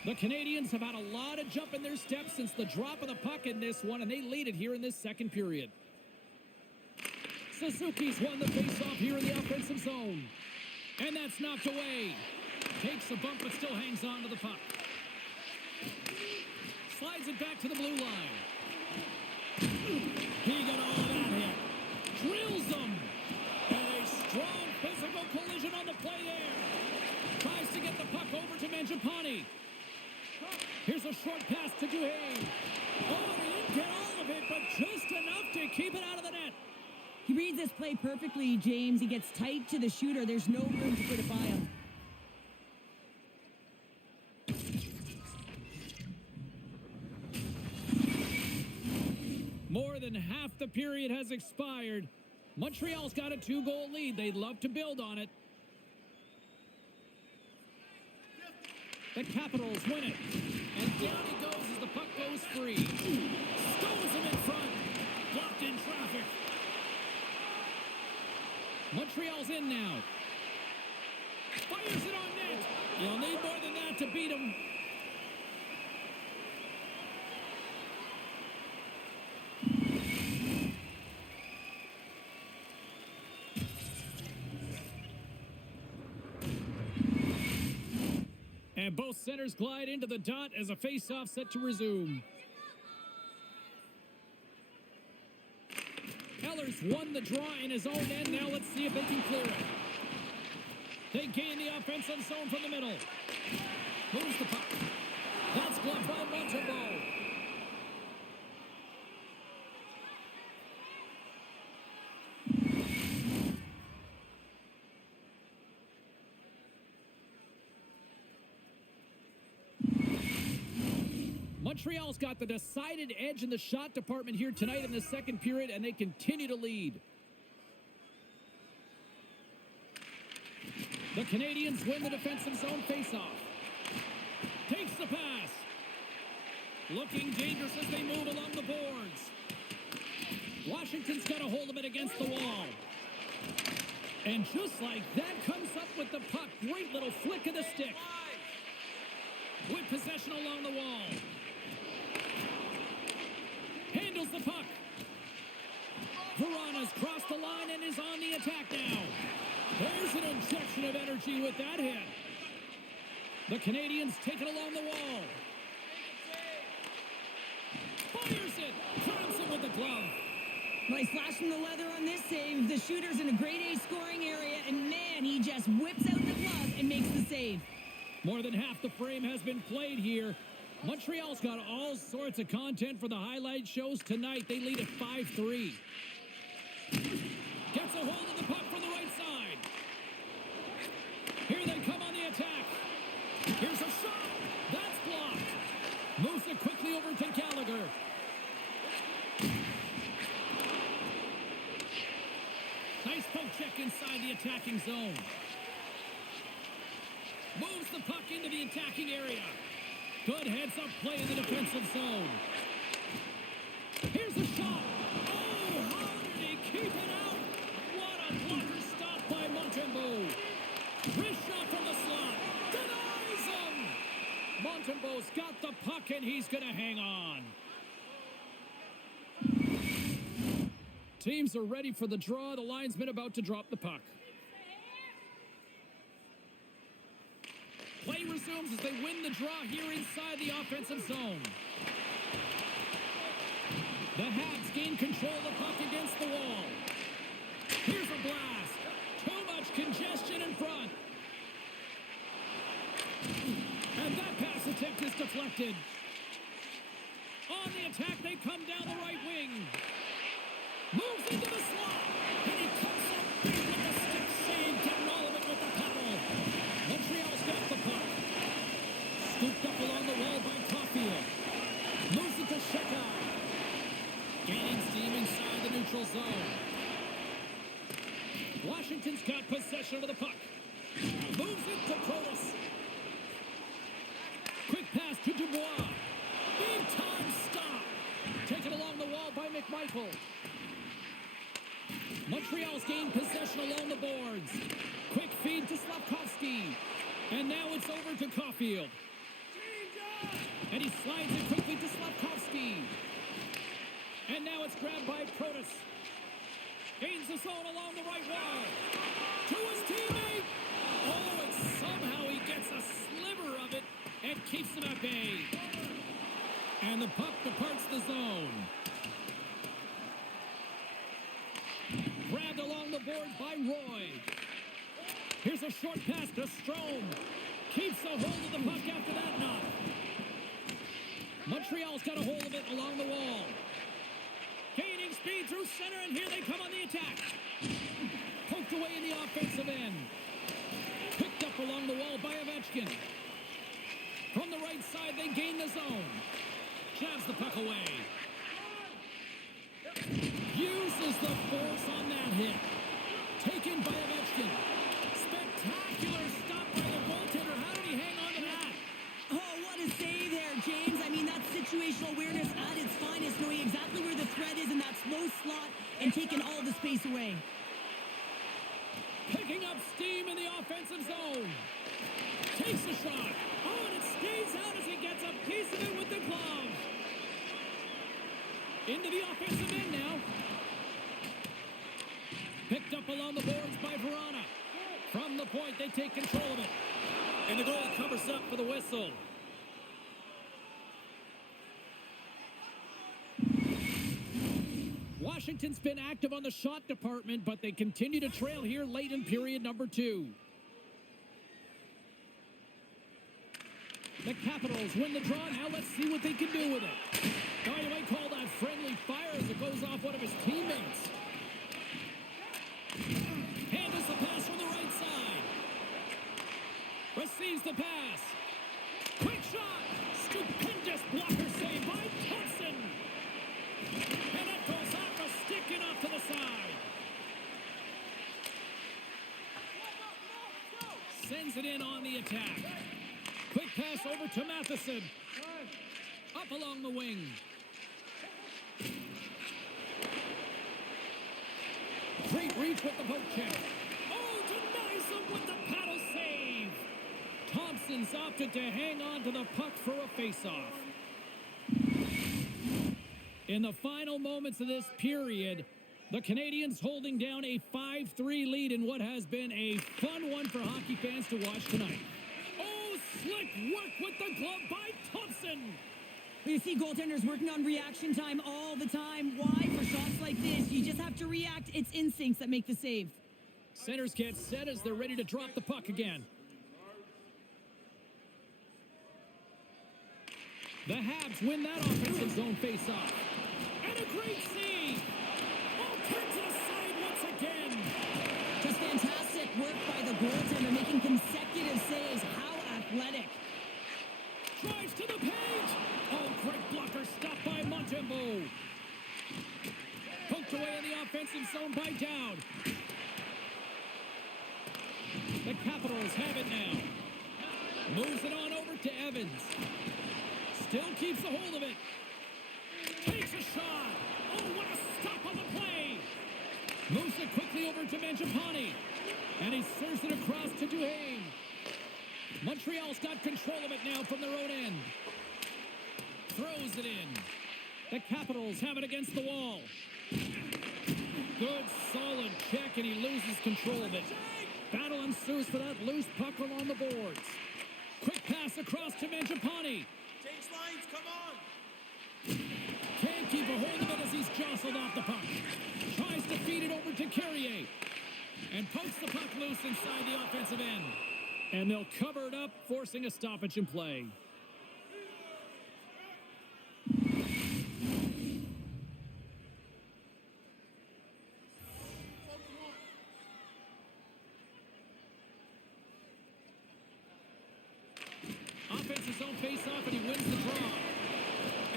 The Canadiens have had a lot of jump in their steps since the drop of the puck in this one, and they lead it here in this second period. Suzuki's won the faceoff here in the offensive zone. And that's knocked away. Takes a bump, but still hangs on to the puck. Slides it back to the blue line. He got all of that hit. Drills them. And a strong physical collision on the play there. Tries to get the puck over to Mangiapane. Here's a short pass to Duhane. Oh, he didn't get all of it, but just enough to keep it out of the net. He reads this play perfectly, James. He gets tight to the shooter. There's no room to put it by him. More than half the period has expired. Montreal's got a 2-goal lead. They'd love to build on it. The Capitals win it. And down he goes as the puck goes free. Stones him in front. Blocked in traffic. Montreal's in now. Fires it on net. You'll need more than that to beat him. And both centers glide into the dot as a face-off set to resume. Eller's won the draw in his own end. Now let's see if they can clear it. They gain the offensive zone from the middle. Moves the puck. That's blocked by Montembeault. Montreal's got the decided edge in the shot department here tonight in the second period, and they continue to lead. The Canadiens win the defensive zone faceoff. Takes the pass. Looking dangerous as they move along the boards. Washington's got a hold of it against the wall. And just like that, comes up with the puck. Great little flick of the stick. With possession along the wall. Handles the puck. Verana's crossed the line and is on the attack now. There's an injection of energy with that hit. The Canadiens take it along the wall. Fires it. Grabs it with the glove. Nice slash from the leather on this save. The shooter's in a grade A scoring area, and man, he just whips out the glove and makes the save. More than half the frame has been played here. Montreal's got all sorts of content for the highlight shows tonight. They lead at 5-3. Gets a hold of the puck from the right side. Here they come on the attack. Here's a shot. That's blocked. Moves it quickly over to Gallagher. Nice poke check inside the attacking zone. Moves the puck into the attacking area. Good heads-up play in the defensive zone. Here's a shot. Oh, how did he keep it out? What a blocker stop by Montembeault. Wrist shot from the slot. Denies him. Montembeault's got the puck, and he's going to hang on. Teams are ready for the draw. The linesman about to drop the puck. Play resumes as they win the draw here inside the offensive zone. The Habs gain control of the puck against the wall. Here's a blast. Too much congestion in front. And that pass attempt is deflected. On the attack, they come down the right wing. Moves into the slot. And he comes up big with the stick save, getting all of it with the paddle. Montreal's got the puck. Scooped up along the wall by Caulfield. Moves it to Shekai. Gaining steam inside the neutral zone. Washington's got possession of the puck. Moves it to Protas. Quick pass to Dubois. Big time stop. Taken along the wall by McMichael. Montreal's gained possession along the boards. Quick feed to Slafkovsky. And now it's over to Caulfield. And he slides it quickly to Slavkovsky. And now it's grabbed by Protas. Gains the zone along the right wall. To his teammate. Oh, and somehow he gets a sliver of it and keeps him at bay. And the puck departs the zone. Grabbed along the boards by Roy. Here's a short pass to Strome. Keeps a hold of the puck after that knock. Montreal's got a hold of it along the wall. Gaining speed through center, and here they come on the attack. Poked away in the offensive end. Picked up along the wall by Ovechkin. From the right side, they gain the zone. Jabs the puck away. Uses the force on that hit. Taken by Ovechkin. Spectacular stop by the goaltender. How did he hang on to that? Oh, what a save there, James. I mean, that's situational awareness at its finest, knowing exactly where the threat is in that slow slot and taking all the space away. Picking up steam in the offensive zone. Takes a shot. Oh, and it stays out as he gets a piece of it with the glove. Into the offensive end now. Picked up along the boards by Verona. From the point, they take control of it. And the goalie covers up for the whistle. Washington's been active on the shot department, but they continue to trail here late in period number 2. The Capitals win the draw. Now let's see what they can do with it. Oh, you might call that friendly fire as it goes off one of his teammates. Handles the pass from the right side. Receives the pass. Quick shot. Stupendous blocker save by Thompson. And it goes off a stick and off to the side. Sends it in on the attack. Quick pass over to Matheson. Up along the wing. Great reach with the poke check. Oh, denies him with the paddle save. Thompson's opted to hang on to the puck for a faceoff. In the final moments of this period, the Canadiens holding down a 5-3 lead in what has been a fun one for hockey fans to watch tonight. Oh, slick work with the glove by Thompson. You see goaltenders working on reaction time all the time. Why? For shots like this, you just have to react. It's instincts that make the save. Centers get set as they're ready to drop the puck again. The Habs win that offensive zone face-off. And a great save. Oh, turn to the side once again. Just fantastic work by the goaltender, making consecutive saves. How athletic. Drives to the page. Oh, great blocker stopped by Montembeault. Poked away in the offensive zone by Dowd. The Capitals have it now. Moves it on over to Evans. Still keeps a hold of it. Takes a shot. Oh, what a stop on the play. Moves it quickly over to Mangiapane. And he serves it across to Duhaime. Montreal's got control of it now from their own end. Throws it in. The Capitals have it against the wall. Good, solid check, and he loses control of it. Battle ensues for that loose puck along the boards. Quick pass across to Mangiapane. Change lines, come on! Can't keep a hold of it as he's jostled off the puck. Tries to feed it over to Carrier. And pokes the puck loose inside the offensive end. And they'll cover it up, forcing a stoppage in play. Offensive zone face-off, and he wins the draw.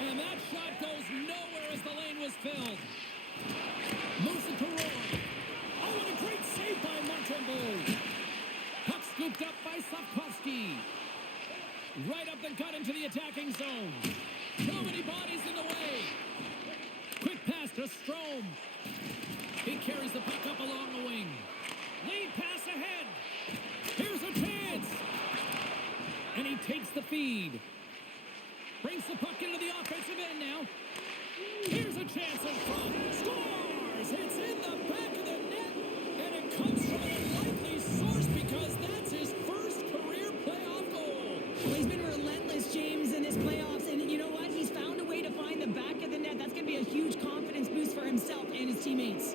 And that shot goes nowhere as the lane was filled. Moves it to Roy. Oh, and a great save by Montembeault. Puck scooped up by Slavkovsky. Right up the gut into the attacking zone. So many bodies in the way. Quick pass to Strome. He carries the puck up along the wing. Lead pass ahead. Here's a chance. And he takes the feed. Brings the puck into the offensive end now. Here's a chance in front. Scores! It's in the back of the net, and it comes from an unlikely source because that's his first career playoff goal. Well, he's been relentless, James, in this playoffs, and you know what? He's found a way to find the back of the net. That's going to be a huge confidence boost for himself and his teammates.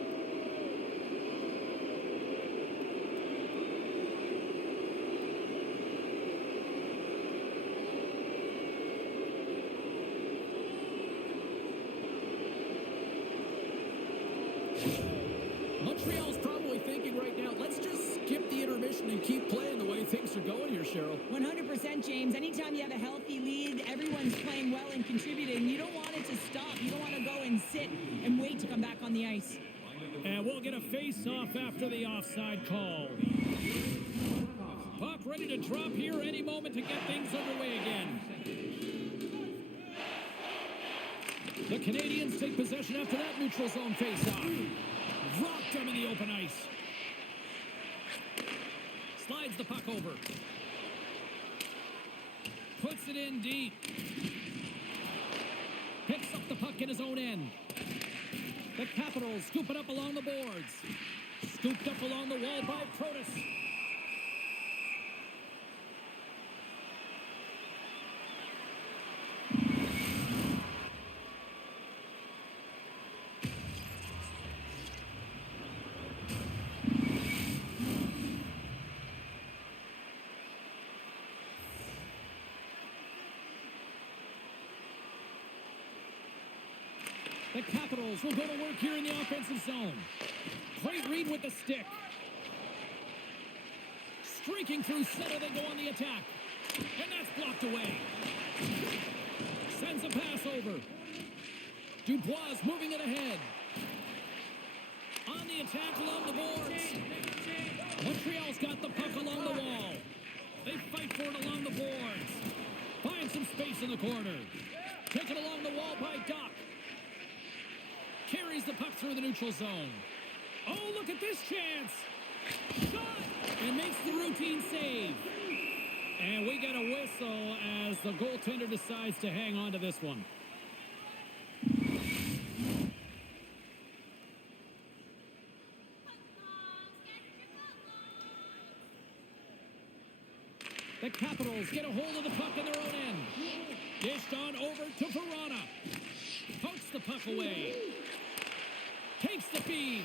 Montreal's probably thinking right now, let's just skip the intermission and keep playing the way things are going here, Cheryl. 100%, James. Anytime you have a healthy lead, everyone's playing well and contributing. You don't want it to stop. You don't want to go and sit and wait to come back on the ice. And we'll get a face-off after the offside call. Puck ready to drop here any moment to get things underway again. The Canadiens take possession after that neutral zone face-off. Rocked them in the open ice. Slides the puck over. Puts it in deep. Picks up the puck in his own end. The Capitals scoop it up along the boards. Scooped up along the wall by Protas. The Capitals will go to work here in the offensive zone. Great read with the stick. Streaking through center, they go on the attack. And that's blocked away. Sends a pass over. Dubois moving it ahead. On the attack along the boards. Montreal's got the puck along the wall. They fight for it along the boards. Find some space in the corner. Taken along the wall by Doc. Carries the puck through the neutral zone. Oh, look at this chance. Shot! And makes the routine save. And we get a whistle as the goaltender decides to hang on to this one. The Capitals get a hold of the puck in their own end. Dished on over to Verona. Pokes the puck away. Takes the feed.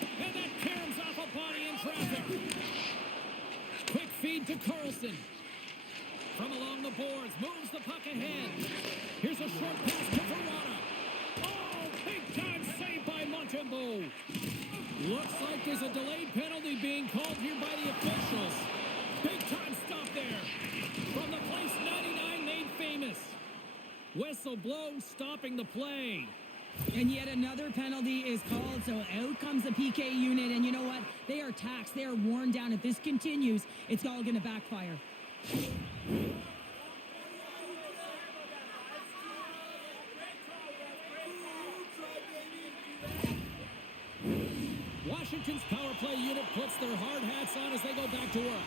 And that caroms off a body in traffic. Quick feed to Carlson. From along the boards, moves the puck ahead. Here's a short pass to Verona. Oh, big time save by Montembeault. Looks like there's a delayed penalty being called here by the officials. Big time stop there. From the place 99 made famous. Whistle blown, stopping the play. And yet another penalty is called, so out comes the PK unit. And you know what? They are taxed. They are worn down. If this continues, it's all going to backfire. Washington's power play unit puts their hard hats on as they go back to work.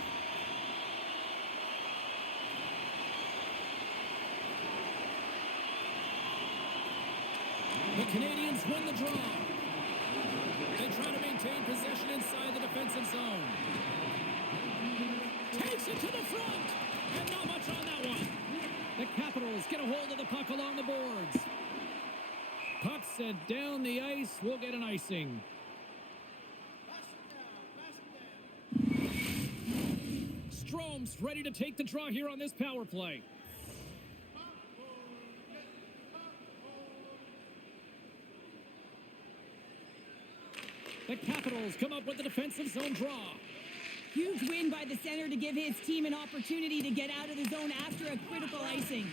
The Canadiens win the draw. They try to maintain possession inside the defensive zone. Takes it to the front. And not much on that one. The Capitals get a hold of the puck along the boards. Puck sent down the ice. We'll get an icing. Strome's ready to take the draw here on this power play. The Capitals come up with the defensive zone draw. Huge win by the center to give his team an opportunity to get out of the zone after a critical icing.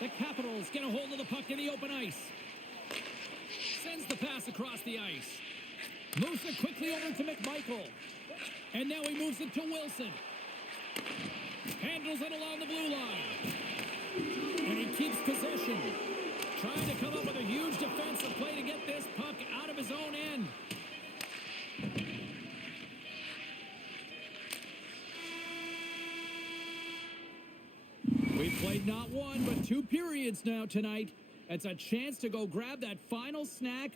The Capitals get a hold of the puck in the open ice. Sends the pass across the ice. Moves it quickly over to McMichael. And now he moves it to Wilson. Handles it along the blue line. And he keeps possession. Trying to come up with a huge defensive play to get this puck out of his own end. We've Played not one, but 2 periods now tonight. It's a chance to go grab that final snack.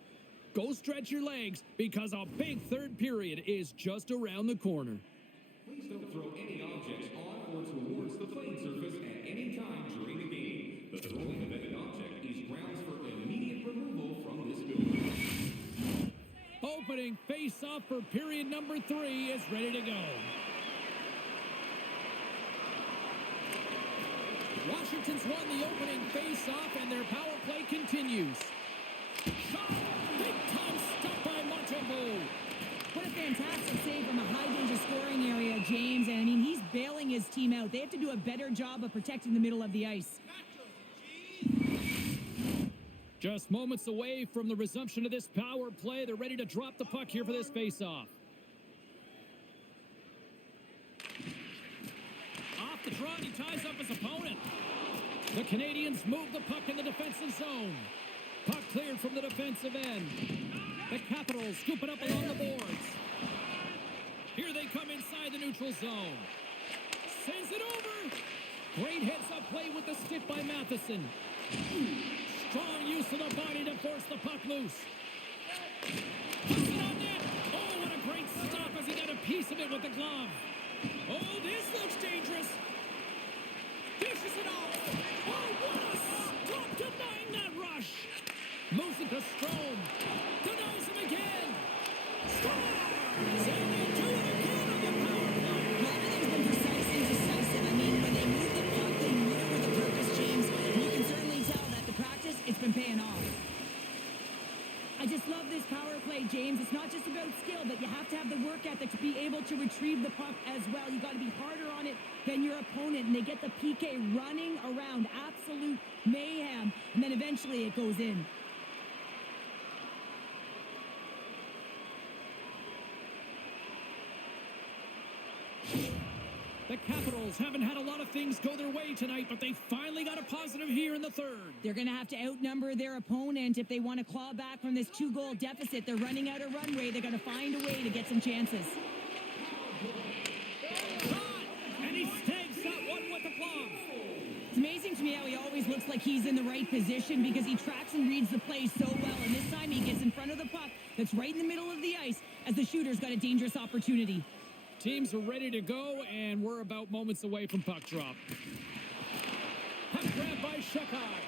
Go stretch your legs because a big third period is just around the corner. Please don't throw any objects on or towards the playing surface at any time during the game. The throwing of any object is grounds for immediate removal from this building. Opening face-off for period number 3 is ready to go. Washington's won the opening face-off, and their power play continues. Shot! Big-time stop by Montembeault. What a fantastic save from a high-danger scoring area, James. And, I mean, he's bailing his team out. They have to do a better job of protecting the middle of the ice. Just moments away from the resumption of this power play. They're ready to drop the puck here for this face-off. Off the draw, he ties up his opponent. The Canadiens move the puck in the defensive zone. Puck cleared from the defensive end. The Capitals scoop it up along the boards. Here they come inside the neutral zone. Sends it over. Great heads-up play with the stick by Matheson. Strong use of the body to force the puck loose. Puts it on net. Oh, what a great stop as he got a piece of it with the glove. Oh, this looks dangerous. Dishes it off. Oh, what a stop denying that rush. Moves it to Strome. Denies him again. Scores! And they do it again on the power play. Well, everything's been precise and decisive. I mean, when they move the puck, they move it with a purpose, James. And you can certainly tell that the practice, it's been paying off. I just love this power play, James. It's not just about skill, but you have to have the work ethic to be able to retrieve the puck as well. You got to be harder on it than your opponent, and they get the PK running around, absolute mayhem, and then eventually it goes in. The Capitals haven't had a lot of things go their way tonight, but they finally got a positive here in the third. They're going to have to outnumber their opponent if they want to claw back from this 2-goal deficit. They're running out of runway. They're going to find a way to get some chances. And he snags that one with the glove. It's amazing to me how he always looks like he's in the right position because he tracks and reads the play so well. And this time he gets in front of the puck that's right in the middle of the ice as the shooter's got a dangerous opportunity. Teams are ready to go, and we're about moments away from puck drop. Puck grab by Shekai.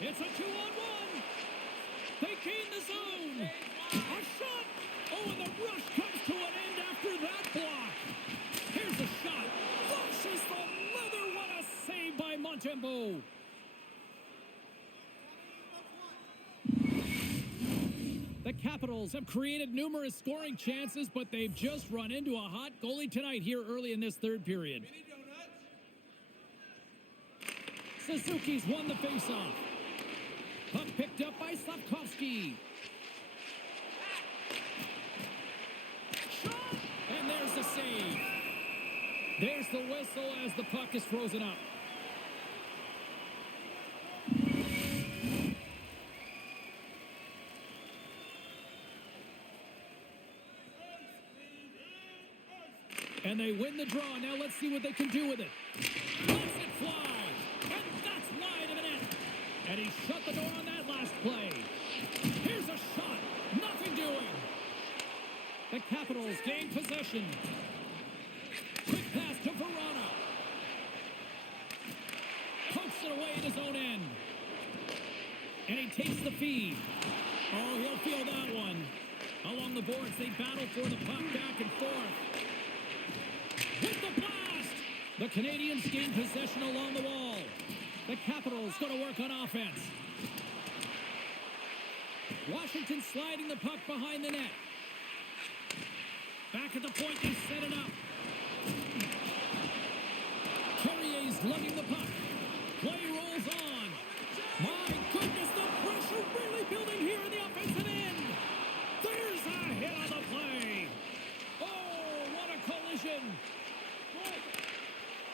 It's a 2-on-1. They gain the zone. A shot. Oh, and the rush comes to an end after that block. Here's a shot. Flushes the leather. What a save by Montembeault. The Capitals have created numerous scoring chances, but they've just run into a hot goalie tonight here early in this third period. Suzuki's won the faceoff. Puck picked up by Slafkovsky. Shot! And there's the save. There's the whistle as the puck is frozen up. And they win the draw. Now let's see what they can do with it. Lets it fly. And that's wide of the net. And he shut the door on that last play. Here's a shot. Nothing doing. The Capitals gain possession. Quick pass to Verona. Pokes it away at his own end. And he takes the feed. Oh, he'll feel that one. Along the boards, they battle for the puck back and forth. With the blast! The Canadiens gain possession along the wall. The Capitals go to work on offense. Washington sliding the puck behind the net. Back at the point, they set it up. Carrier's lugging the puck. Play rolls on. My goodness, the pressure really building here in the offensive end. There's a hit on the play. Oh, what a collision.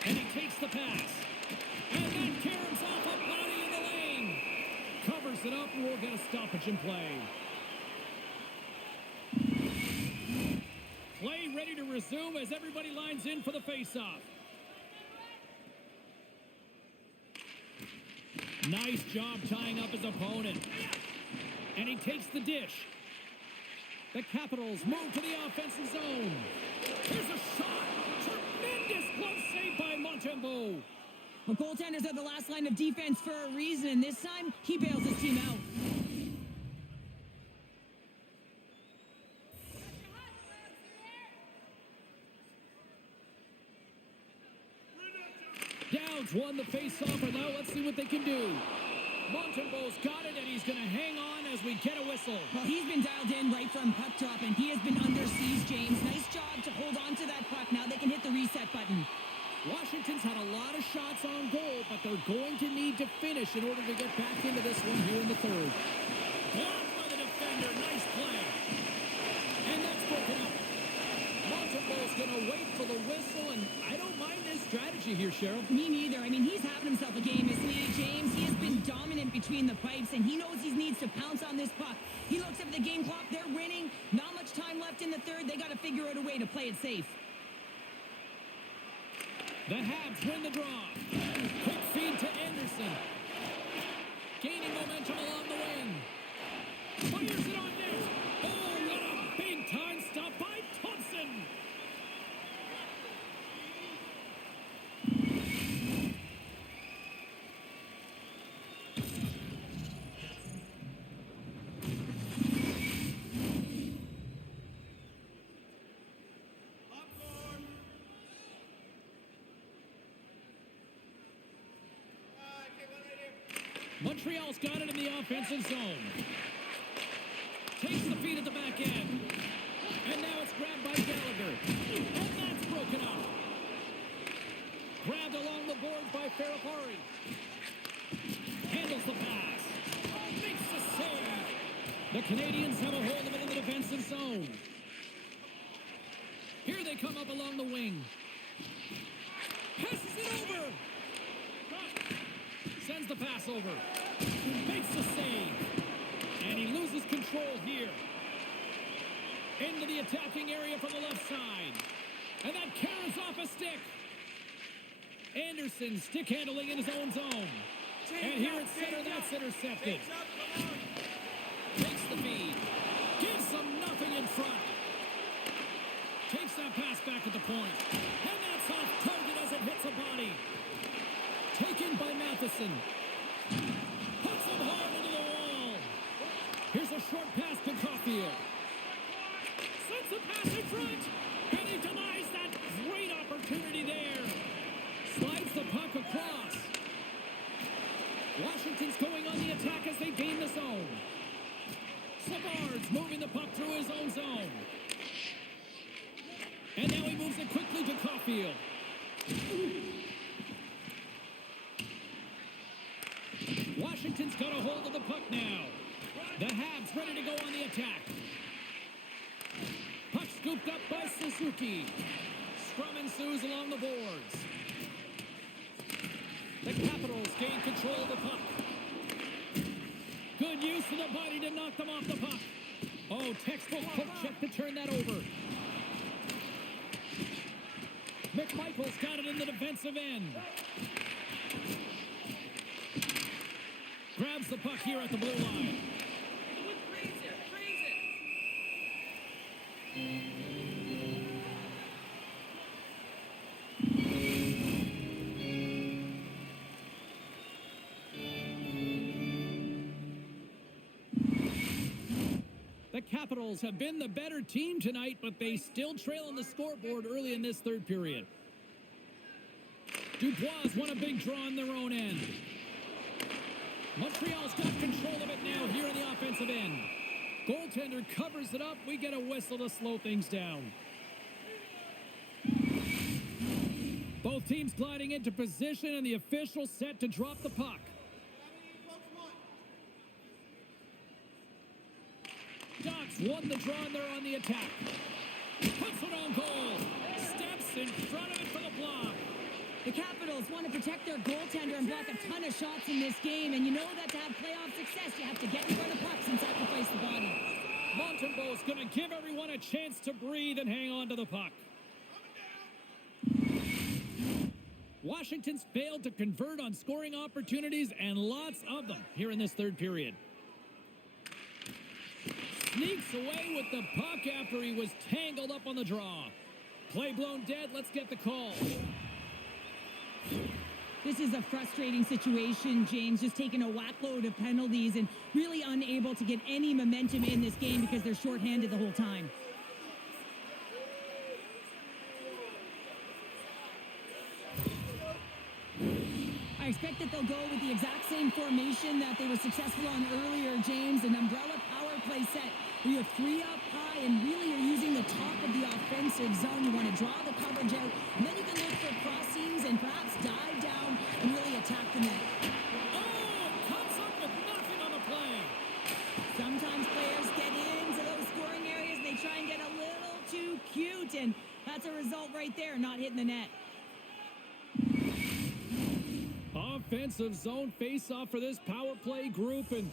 And he takes the pass. And that caroms off a body in the lane. Covers it up and we'll get a stoppage in play. Play ready to resume as everybody lines in for the faceoff. Nice job tying up his opponent. And he takes the dish. The Capitals move to the offensive zone. Here's a shot. Tremendous glove save by Montembeault. Well, goaltenders are the last line of defense for a reason, and this time he bails his team out. Downs won the face-off, and now let's see what they can do. Montembeault's got it, and he's going to hang on as we get a whistle. Well, he's been dialed in right from puck drop, and he has been under siege, James. Nice job to hold on to that puck. Now they can hit the reset button. Washington's had a lot of shots on goal, but they're going to need to finish in order to get back into this one here in the third. Blocked by the defender. Nice play. And that's broken up. Montembeault's going to wait for the whistle, and I don't mind this strategy here, Cheryl. Me neither. I mean, he's having himself a game, isn't he, James? He has been dominant between the pipes, and he knows he needs to pounce on this puck. He looks up at the game clock. They're winning. Not much time left in the third. They got to figure out a way to play it safe. The Habs win the draw. Quick feed to Anderson. Gaining momentum along the wing. Fires it on net. Oh, what a big-time stop by Thompson. Montreal's got it in the offensive zone. Takes the feed at the back end. And now it's grabbed by Gallagher. And that's broken up. Grabbed along the boards by Ferrapari. Handles the pass. Makes the save. The Canadiens have a hold of it in the defensive zone. Here they come up along the wing. Passes it over. Sends the pass over. Makes the save. And he loses control here. Into the attacking area from the left side. And that carries off a stick. Anderson stick handling in his own zone. And here at center, that's intercepted. Takes the feed. Gives them nothing in front. Takes that pass back at the point. And that's off target as it hits a body. Taken by Matheson. Puts him hard into the wall. Here's a short pass to Caulfield. Sends the pass in front. And he denies that great opportunity there. Slides the puck across. Washington's going on the attack as they gain the zone. Savard's moving the puck through his own zone. And now he moves it quickly to Caulfield. Washington's got a hold of the puck now. The Habs ready to go on the attack. Puck scooped up by Suzuki. Scrum ensues along the boards. The Capitals gain control of the puck. Good use of the body to knock them off the puck. Oh, textbook poke check to turn that over. McMichael's got it in the defensive end. Grabs the puck here at the blue line. The Capitals have been the better team tonight, but they still trail on the scoreboard early in this third period. Dubois won a big draw on their own end. Montreal's got control of it now here in the offensive end. Goaltender covers it up. We get a whistle to slow things down. Both teams gliding into position, and the official set to drop the puck. Ducks won the draw, and they're on the attack. Puts it on goal. Steps in front of it for the block. The Capitals want to protect their goaltender and block a ton of shots in this game. And you know that to have playoff success, you have to get in front of pucks and sacrifice the body. Montembeault's going to give everyone a chance to breathe and hang on to the puck. Washington's failed to convert on scoring opportunities, and lots of them here in this third period. Sneaks away with the puck after he was tangled up on the draw. Play blown dead. Let's get the call. This is a frustrating situation, James, just taking a whack load of penalties and really unable to get any momentum in this game because they're shorthanded the whole time. I expect that they'll go with the exact same formation that they were successful on earlier, James, an umbrella power play set where you have three up high and really you're using the top of the offensive zone. You want to draw the coverage out, and then you can look for cross seams and perhaps dive down and really attack the net. Oh, comes up with nothing on the play. Sometimes players get into those scoring areas and they try and get a little too cute, and that's a result right there, not hitting the net. Offensive zone face-off for this power play group, and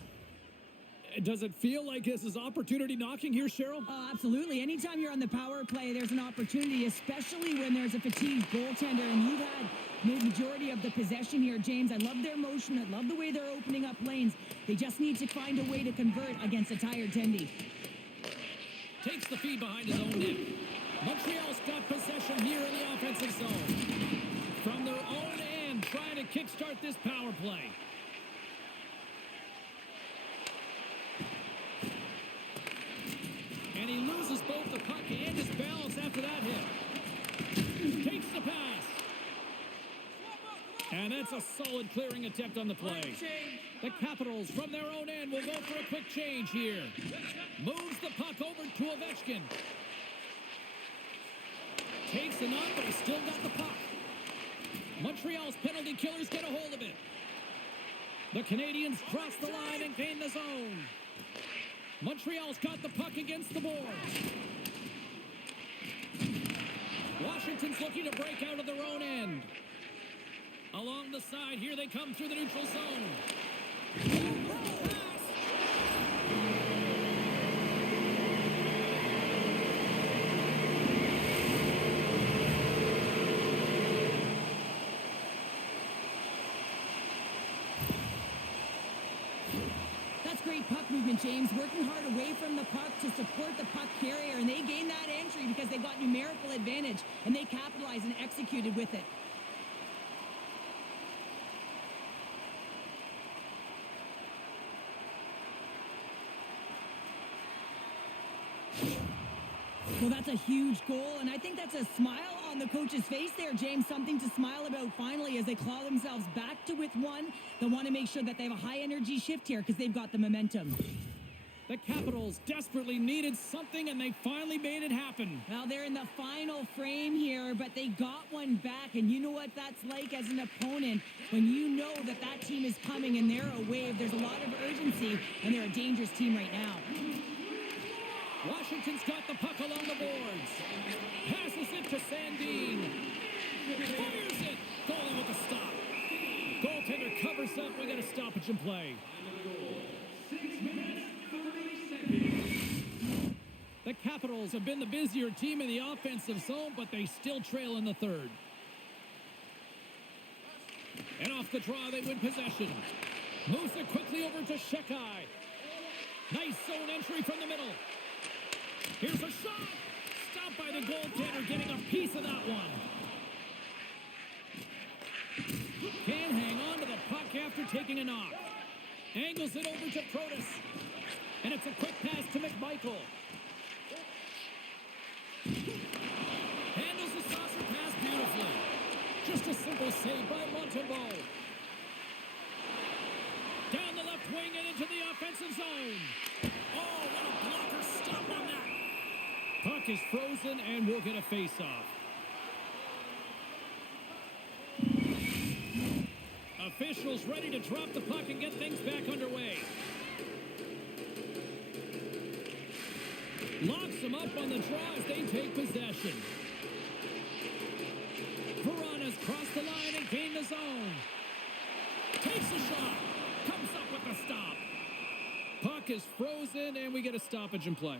does it feel like this is opportunity knocking here, Cheryl? Oh, absolutely. Anytime you're on the power play, there's an opportunity, especially when there's a fatigued goaltender, and you've had the majority of the possession here, James. I love their motion. I love the way they're opening up lanes. They just need to find a way to convert against a tired Tendy. Takes the feed behind his own net. Montreal's got possession here in the offensive zone. From their own end, trying to kickstart this power play. And he loses both the puck and his balance after that hit. Takes the pass. And that's a solid clearing attempt on the play. The Capitals, from their own end, will go for a quick change here. Moves the puck over to Ovechkin. Takes the knock, but he's still got the puck. Montreal's penalty killers get a hold of it. The Canadiens cross the line and gain the zone. Montreal's got the puck against the boards. Washington's looking to break out of their own end. Along the side, here they come through the neutral zone. That's great puck movement, James. Working hard away from the puck to support the puck carrier, and they gained that entry because they got numerical advantage, and they capitalized and executed with it. Well, that's a huge goal, and I think that's a smile on the coach's face there, James. Something to smile about finally as they claw themselves back to with one. They want to make sure that they have a high-energy shift here because they've got the momentum. The Capitals desperately needed something, and they finally made it happen. Well, they're in the final frame here, but they got one back, and you know what that's like as an opponent when you know that that team is coming and they're a wave. There's a lot of urgency, and they're a dangerous team right now. Washington's got the puck along the boards. Passes it to Sandin. Fires it. Goalie with a stop. Goaltender covers up. We got a stoppage in play. 6 minutes, 30 seconds. The Capitals have been the busier team in the offensive zone, but they still trail in the third. And off the draw, they win possession. Moves it quickly over to Shekai. Nice zone entry from the middle. Here's a shot. Stopped by the goaltender, getting a piece of that one. Can't hang on to the puck after taking a knock. Angles it over to Protas. And it's a quick pass to McMichael. Handles the saucer pass beautifully. Just a simple save by Montembeault. Down the left wing and into the offensive zone. Oh, what a blocker stop on that. Puck is frozen, and we'll get a face-off. Officials ready to drop the puck and get things back underway. Locks them up on the draw as they take possession. Verana's crossed the line and gained the zone. Takes a shot. Comes up with a stop. Puck is frozen, and we get a stoppage in play.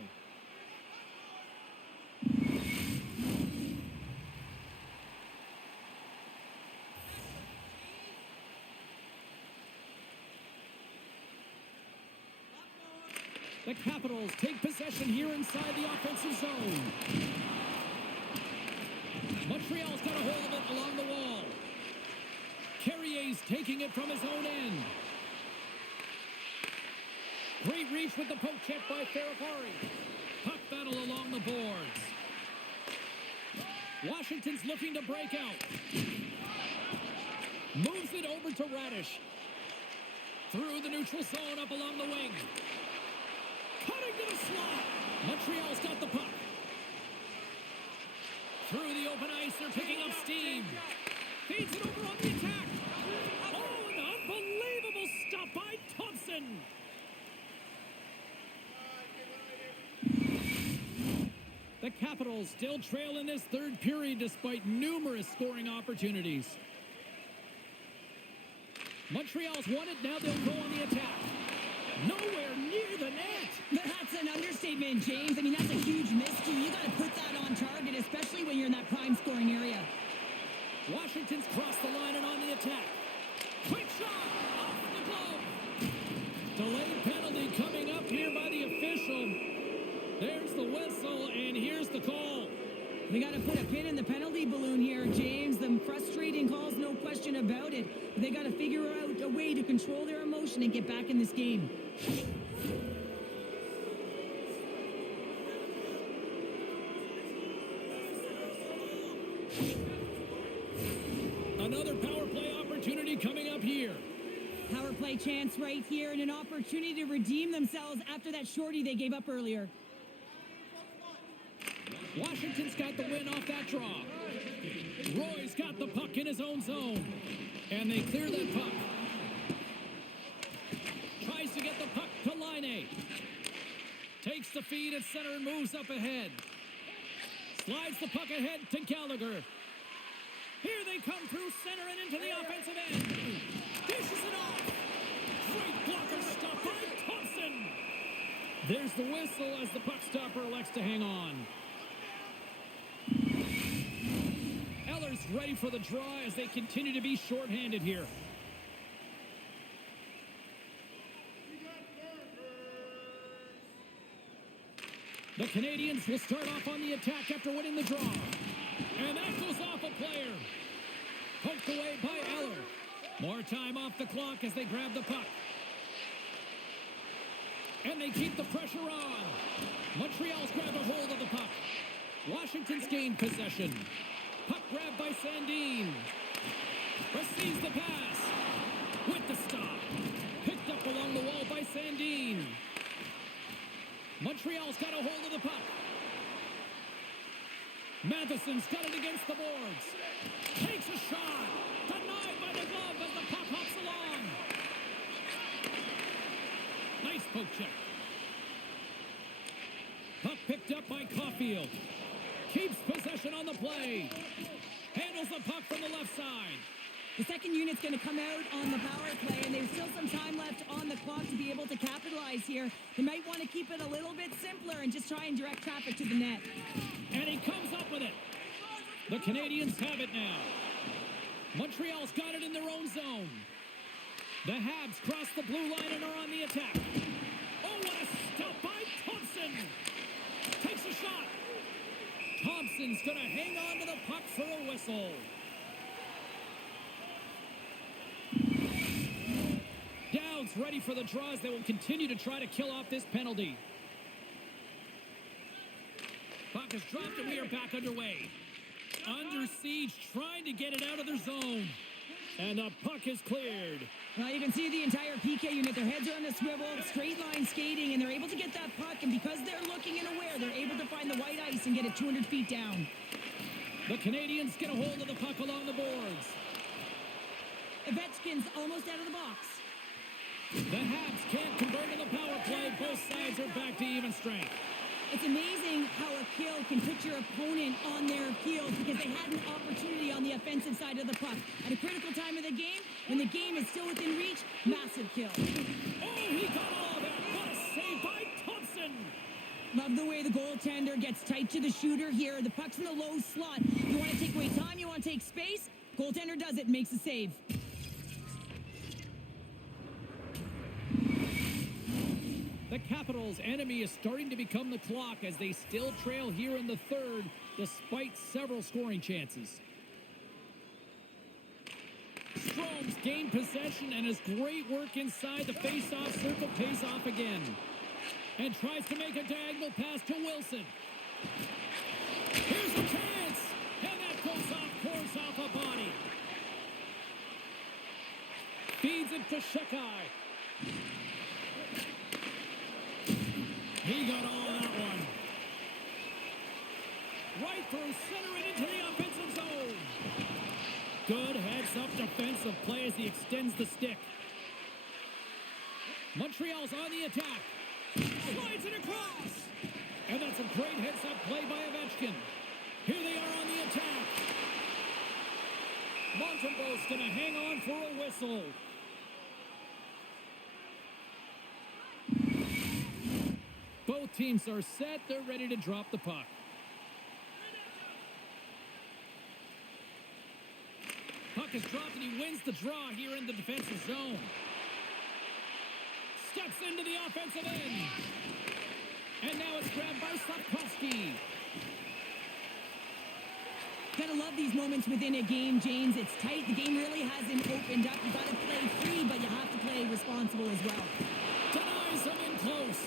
The Capitals take possession here inside the offensive zone. Montreal's got a hold of it along the wall. Carrier's taking it from his own end. Great reach with the poke check by Ferrari. Puck battle along the boards. Washington's looking to break out. Moves it over to Radish. Through the neutral zone up along the wing. Cutting to the slot. Montreal's got the puck. Through the open ice, they're picking up steam. Feeds it over on the attack. Oh, an unbelievable stop by Thompson. The Capitals still trail in this third period despite numerous scoring opportunities. Montreal's won it, now they'll go on the attack. Nowhere near the net. That's an understatement, James. I mean, that's a huge miscue. You got to put that on target, especially when you're in that prime scoring area. Washington's crossed the line and on the attack. Quick shot off the glove. Delayed penalty coming up here by the official. There's the whistle, and here's the call. They got to put a pin in the penalty balloon here, James. The frustrating calls, no question about it. But they got to figure out a way to control their emotion and get back in this game. Another power play opportunity coming up here. Power play chance right here and an opportunity to redeem themselves after that shorty they gave up earlier. Washington's got the win off that draw. Roy's got the puck in his own zone. And they clear that puck. Tries to get the puck to Laine. Takes the feed at center and moves up ahead. Slides the puck ahead to Gallagher. Here they come through center and into the offensive end. Dishes it off. Great blocker stop by Thompson. There's the whistle as the puck stopper elects to hang on. Eller's ready for the draw as they continue to be shorthanded here. The Canadiens will start off on the attack after winning the draw. And that goes off a player. Poked away by Eller. More time off the clock as they grab the puck. And they keep the pressure on. Montreal's grabbed a hold of the puck. Washington's gained possession. Puck grabbed by Sandin. Receives the pass. With the stop. Picked up along the wall by Sandin. Montreal's got a hold of the puck. Matheson's got it against the boards. Takes a shot. Denied by the glove as the puck hops along. Nice poke check. Puck picked up by Caulfield. Keeps possession on the play. Handles the puck from the left side. The second unit's going to come out on the power play, and there's still some time left on the clock to be able to capitalize here. They might want to keep it a little bit simpler and just try and direct traffic to the net. And he comes up with it. The Canadiens have it now. Montreal's got it in their own zone. The Habs cross the blue line and are on the attack. Oh, what a stop by Thompson. Takes a shot. Thompson's going to hang on to the puck for a whistle. Dowd's ready for the draws. They will continue to try to kill off this penalty. Puck is dropped and we are back underway. Under siege, trying to get it out of their zone. And the puck is cleared. Well, you can see the entire PK unit. Their heads are on a swivel, straight line skating, and they're able to get that puck. And because they're looking and aware, they're able to find the white ice and get it 200 feet down. The Canadiens get a hold of the puck along the boards. Ovechkin's almost out of the box. The Habs can't convert in the power play. Both sides are back to even strength. It's amazing how a kill can put your opponent on their heels because they had an opportunity on the offensive side of the puck. At a critical time of the game, when the game is still within reach, massive kill. Oh, he got all of that. What a save by Thompson. Love the way the goaltender gets tight to the shooter here. The puck's in the low slot. You want to take away time, you want to take space. Goaltender does it, makes a save. The Capitals' enemy is starting to become the clock as they still trail here in the third, despite several scoring chances. Strome's gained possession, and his great work inside the face-off circle pays off again. And tries to make a diagonal pass to Wilson. Here's a chance! And that goes off course off a body. Feeds it to Shekai. He got all of that one. Right through center and into the offensive zone. Good heads-up defensive play as he extends the stick. Montreal's on the attack. Slides it across. And that's a great heads-up play by Ovechkin. Here they are on the attack. Montembeau's going to hang on for a whistle. Both teams are set. They're ready to drop the puck. Puck is dropped and he wins the draw here in the defensive zone. Steps into the offensive end. And now it's grabbed by Slafkovsky. Gotta love these moments within a game, James. It's tight. The game really hasn't opened up. You gotta play free, but you have to play responsible as well. Denies him in close.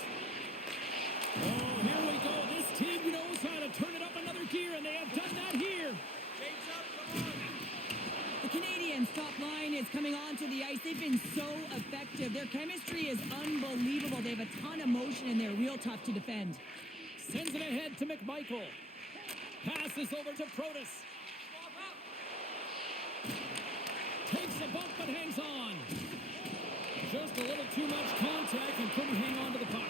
Oh, here we go. This team knows how to turn it up another gear, and they have done that here. James up, come on. The Canadiens' top line is coming onto the ice. They've been so effective. Their chemistry is unbelievable. They have a ton of motion, and they're real tough to defend. Sends it ahead to McMichael. Passes over to Protas. Takes a bump but hangs on. Just a little too much contact and couldn't hang on to the puck.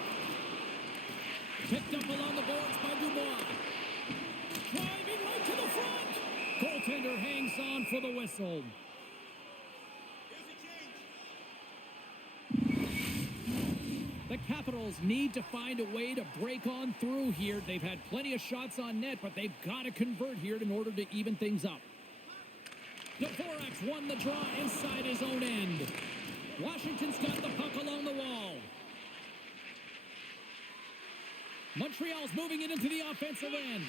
Picked up along the boards by Dubois. Driving right to the front. Goaltender hangs on for the whistle. Here's a change. The Capitals need to find a way to break on through here. They've had plenty of shots on net, but they've got to convert here in order to even things up. Dvorak won the draw inside his own end. Washington's got the puck along the wall. Montreal's moving it into the offensive end.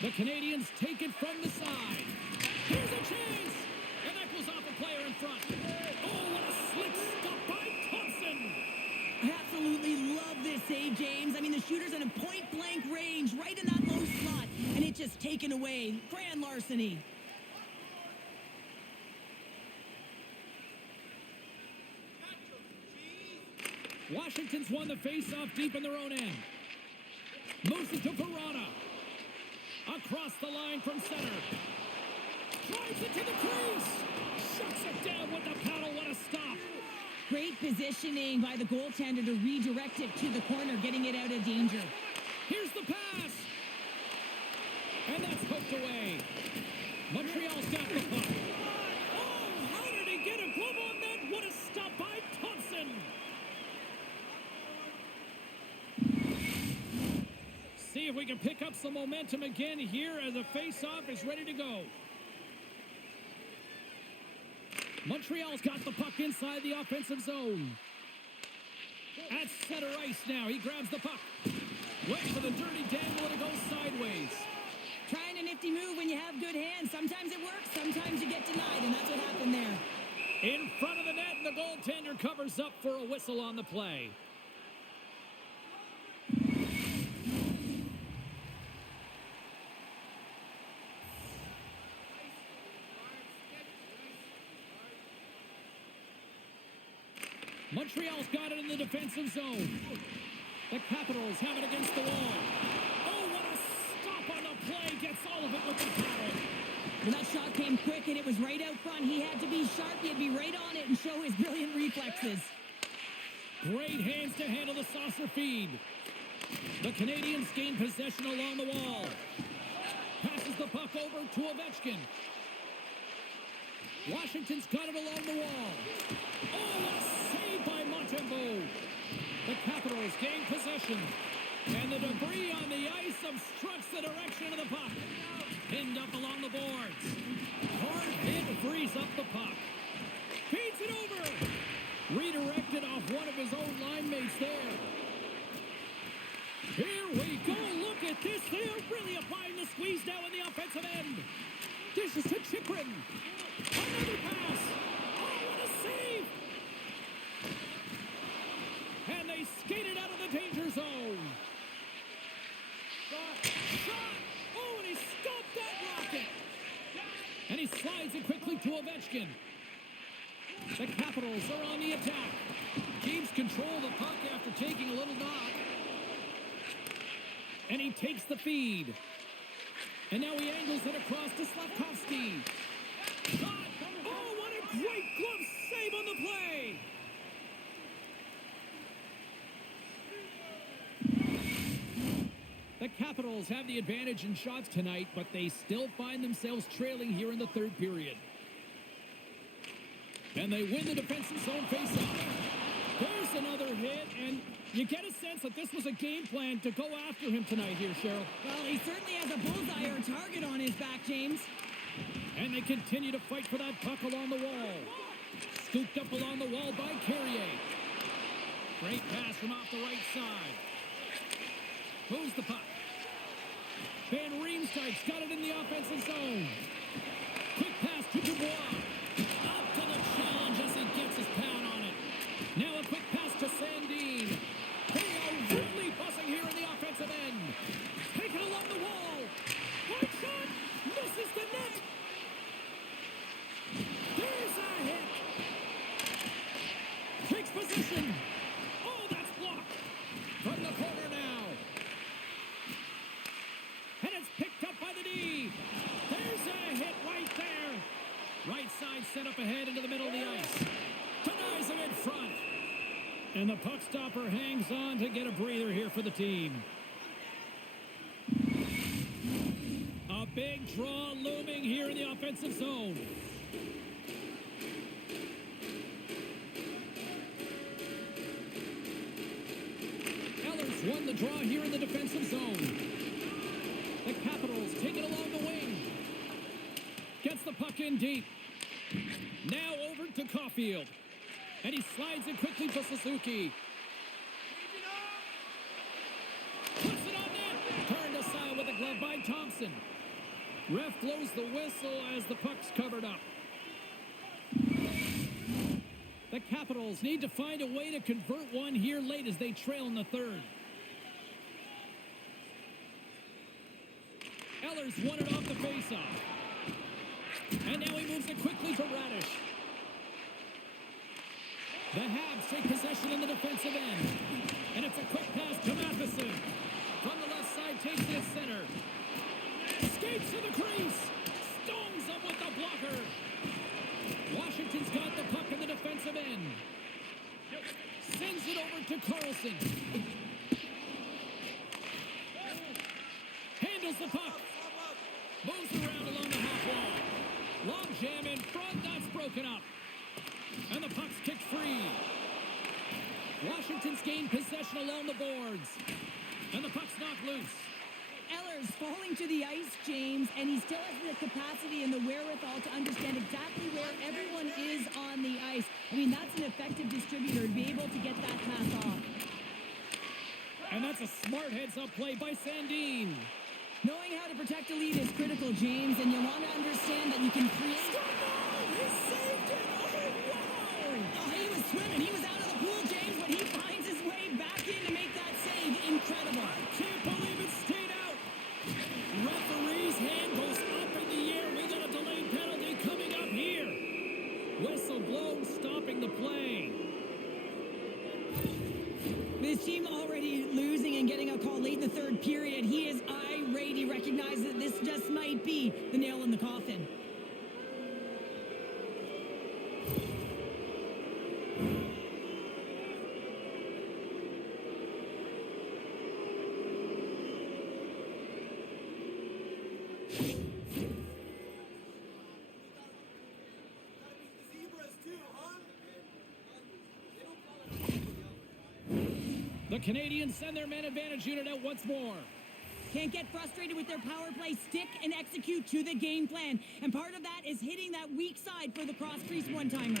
The Canadiens take it from the side. Here's a chance! And that goes off a player in front. Oh, what a slick stop by Thompson! I absolutely love this save, James. I mean, the shooter's in a point-blank range, right in that low slot, and it's just taken away. Grand larceny. Washington's won the face-off deep in their own end. Moves it to Verona. Across the line from center. Drives it to the crease. Shuts it down with the paddle. What a stop. Great positioning by the goaltender to redirect it to the corner, getting it out of danger. Here's the pass. And that's hooked away. Montreal's got the puck. Oh, how did he get a glove on that? What a stop by Thompson. See if we can pick up some momentum again here as the face-off is ready to go. Montreal's got the puck inside the offensive zone. At center ice now. He grabs the puck. Wait for the dirty dangle and it goes sideways. Trying a nifty move when you have good hands. Sometimes it works, sometimes you get denied, and that's what happened there. In front of the net, and the goaltender covers up for a whistle on the play. Montreal's got it in the defensive zone. The Capitals have it against the wall. Oh, what a stop on the play. Gets all of it with the paddle. Well, that shot came quick, and it was right out front. He had to be sharp. He had to be right on it and show his brilliant reflexes. Great hands to handle the saucer feed. The Canadiens gain possession along the wall. Passes the puck over to Ovechkin. Washington's got it along the wall. Oh, what a save by Montembeau. The Capitals gain possession. And the debris on the ice obstructs the direction of the puck. Pinned up along the boards. Hard hit frees up the puck. Feeds it over. Redirected off one of his own line mates there. Here we go. Look at this. They are really applying the squeeze now in the offensive end. Dishes to Chikrin. Another pass. Oh, what a save. And they skated out of the danger zone. Shot. Oh, and he stopped that rocket. And he slides it quickly to Ovechkin. The Capitals are on the attack. Keeps control of the puck after taking a little knock. And he takes the feed. And now he angles it across to Slavkovsky. Shot. Oh, what a great glove save on the play. The Capitals have the advantage in shots tonight, but they still find themselves trailing here in the third period. And they win the defensive zone faceoff. There's another hit, and you get a sense that this was a game plan to go after him tonight here, Cheryl. Well, he certainly has a bullseye or a target on his back, James. And they continue to fight for that puck along the wall. Scooped up along the wall by Carrier. Great pass from off the right side. Moves the puck. Van Riemsdyk's got it in the offensive zone. Quick pass to Dubois. Up to the challenge as he gets his pad on it. Now a quick pass to Sandin. They are really buzzing here in the offensive end. Taken along the wall. One shot. Misses the net. There's a hit. Takes position. Oh, that's blocked. From the corner now. And it's picked up by the D. There's a hit right there. Right side set up ahead into the middle of the ice. Denies him in front. And the puck stopper hangs on to get a breather here for the team. A big draw looming here in the offensive zone. Ellers won the draw here in the defensive zone. The Capitals take it along the wing. Gets the puck in deep. Now over to Caulfield. And he slides it quickly to Suzuki. Puts it on net. Turned aside with a glove by Thompson. Ref blows the whistle as the puck's covered up. The Capitals need to find a way to convert one here late as they trail in the third. Ellers won it off the faceoff. And now he moves it quickly to Radish. The Habs take possession in the defensive end. And it's a quick pass to Matheson. From the left side, takes it at center. Skates to the crease. Stones him with the blocker. Washington's got the puck in the defensive end. Sends it over to Carlson. Handles the puck. Moves around along the half wall. Long jam in front. That's broken up. And the puck's kicked free. Washington's gained possession along the boards. And the puck's knocked loose. Ellers falling to the ice, James, and he still has the capacity and the wherewithal to understand exactly where everyone is on the ice. I mean, that's an effective distributor to be able to get that pass off. And that's a smart heads-up play by Sandin. Knowing how to protect a lead is critical, James, and you want to understand that you can create... He saved it! Oh, wow! Oh, he was swimming. He was out of the pool, James, but he finds his way back in to make that save. Incredible. I can't believe it stayed out. Referee's hand goes up in the air. We got a delayed penalty coming up here. Whistle blown, stopping the play. With his team already losing and getting a call late in the third period, he is irate. He recognizes that this just might be the nail in the coffin. The Canadiens send their man advantage unit out once more. Can't get frustrated with their power play. Stick and execute to the game plan. And part of that is hitting that weak side for the cross-crease one-timer.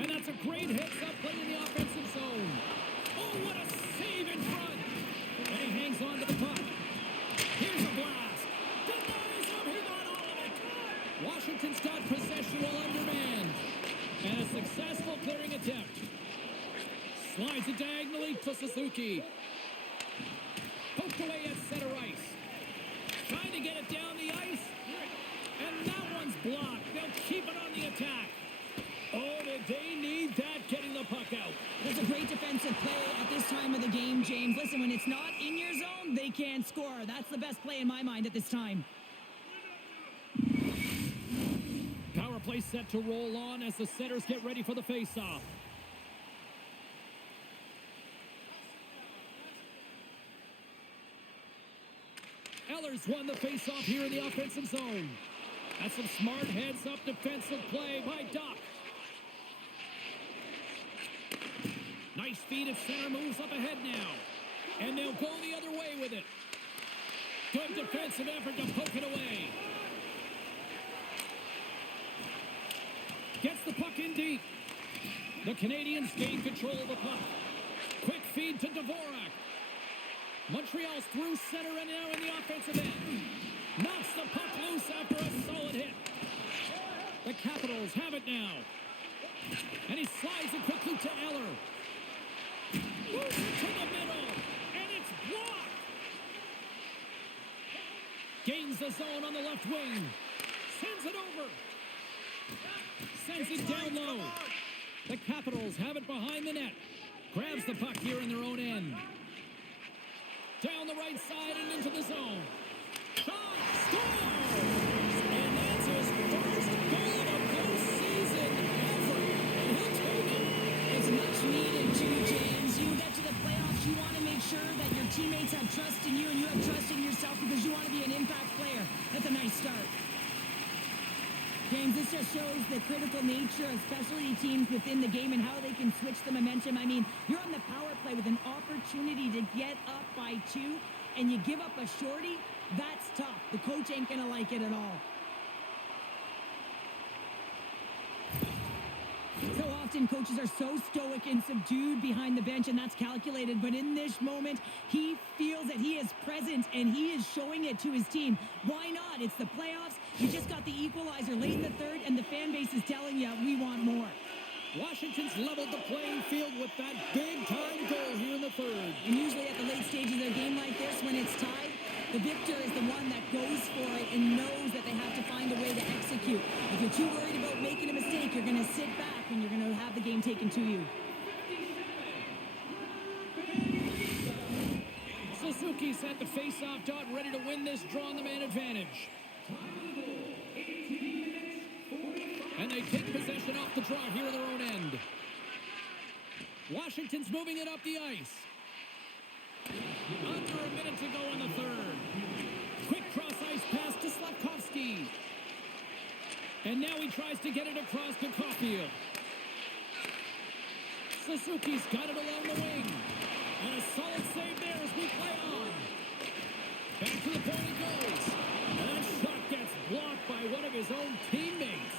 And that's a great heads-up play in the offensive zone. Oh, what a save in front. And he hangs on to the puck. Here's a blast. Denies him. He got all of it. Washington's got possession while undermanned. And a successful clearing attempt. Slides it diagonally to Suzuki. Poked away at center ice. Trying to get it down the ice. And that one's blocked. They'll keep it on the attack. Oh, did they need that getting the puck out. That's a great defensive play at this time of the game, James. Listen, when it's not in your zone, they can't score. That's the best play in my mind at this time. Power play set to roll on as the setters get ready for the face-off. Eller's won the face-off here in the offensive zone. That's some smart heads-up defensive play by Doc. Nice feed at center, moves up ahead now. And they'll go the other way with it. Good defensive effort to poke it away. Gets the puck in deep. The Canadiens gain control of the puck. Quick feed to Dvorak. Montreal's through center and now in the offensive end. Knocks the puck loose after a solid hit. The Capitals have it now. And he slides it quickly to Eller. Moves it to the middle. And it's blocked. Gains the zone on the left wing. Sends it over. Sends it down low. The Capitals have it behind the net. Grabs the puck here in their own end. Down the right side and into the zone. Shot! Scores! And that's his first goal of the postseason ever. And he'll take it. It's much needed too, James. You get to the playoffs, you want to make sure that your teammates have trust in you and you have trust in yourself because you want to be an impact player. That's a nice start. James, this just shows the critical nature of specialty teams within the game and how they can switch the momentum. I mean, you're on the power play with an opportunity to get up by 2, and you give up a shorty. That's tough. The coach ain't going to like it at all. So often, coaches are so stoic and subdued behind the bench, and that's calculated. But in this moment, he feels that he is present, and he is showing it to his team. Why not? It's the playoffs. You just got the equalizer late in the third, and the fan base is telling you, we want more. Washington's leveled the playing field with that big-time goal here in the third. And usually at the late stages of a game like this, when it's tied, the victor is the one that goes for it and knows that they have to find a way to execute. If you're too worried about making a mistake, you're going to sit back and you're going to have the game taken to you. Suzuki's at the face-off dot, ready to win this draw on the man advantage. And they take possession off the draw here in their own end. Washington's moving it up the ice. Under a minute to go in the third. Quick cross-ice pass to Slavkovsky. And now he tries to get it across to Caulfield. Suzuki's got it along the wing. And a solid save there as we play on. Back to the point it goes. And that shot gets blocked by one of his own teammates.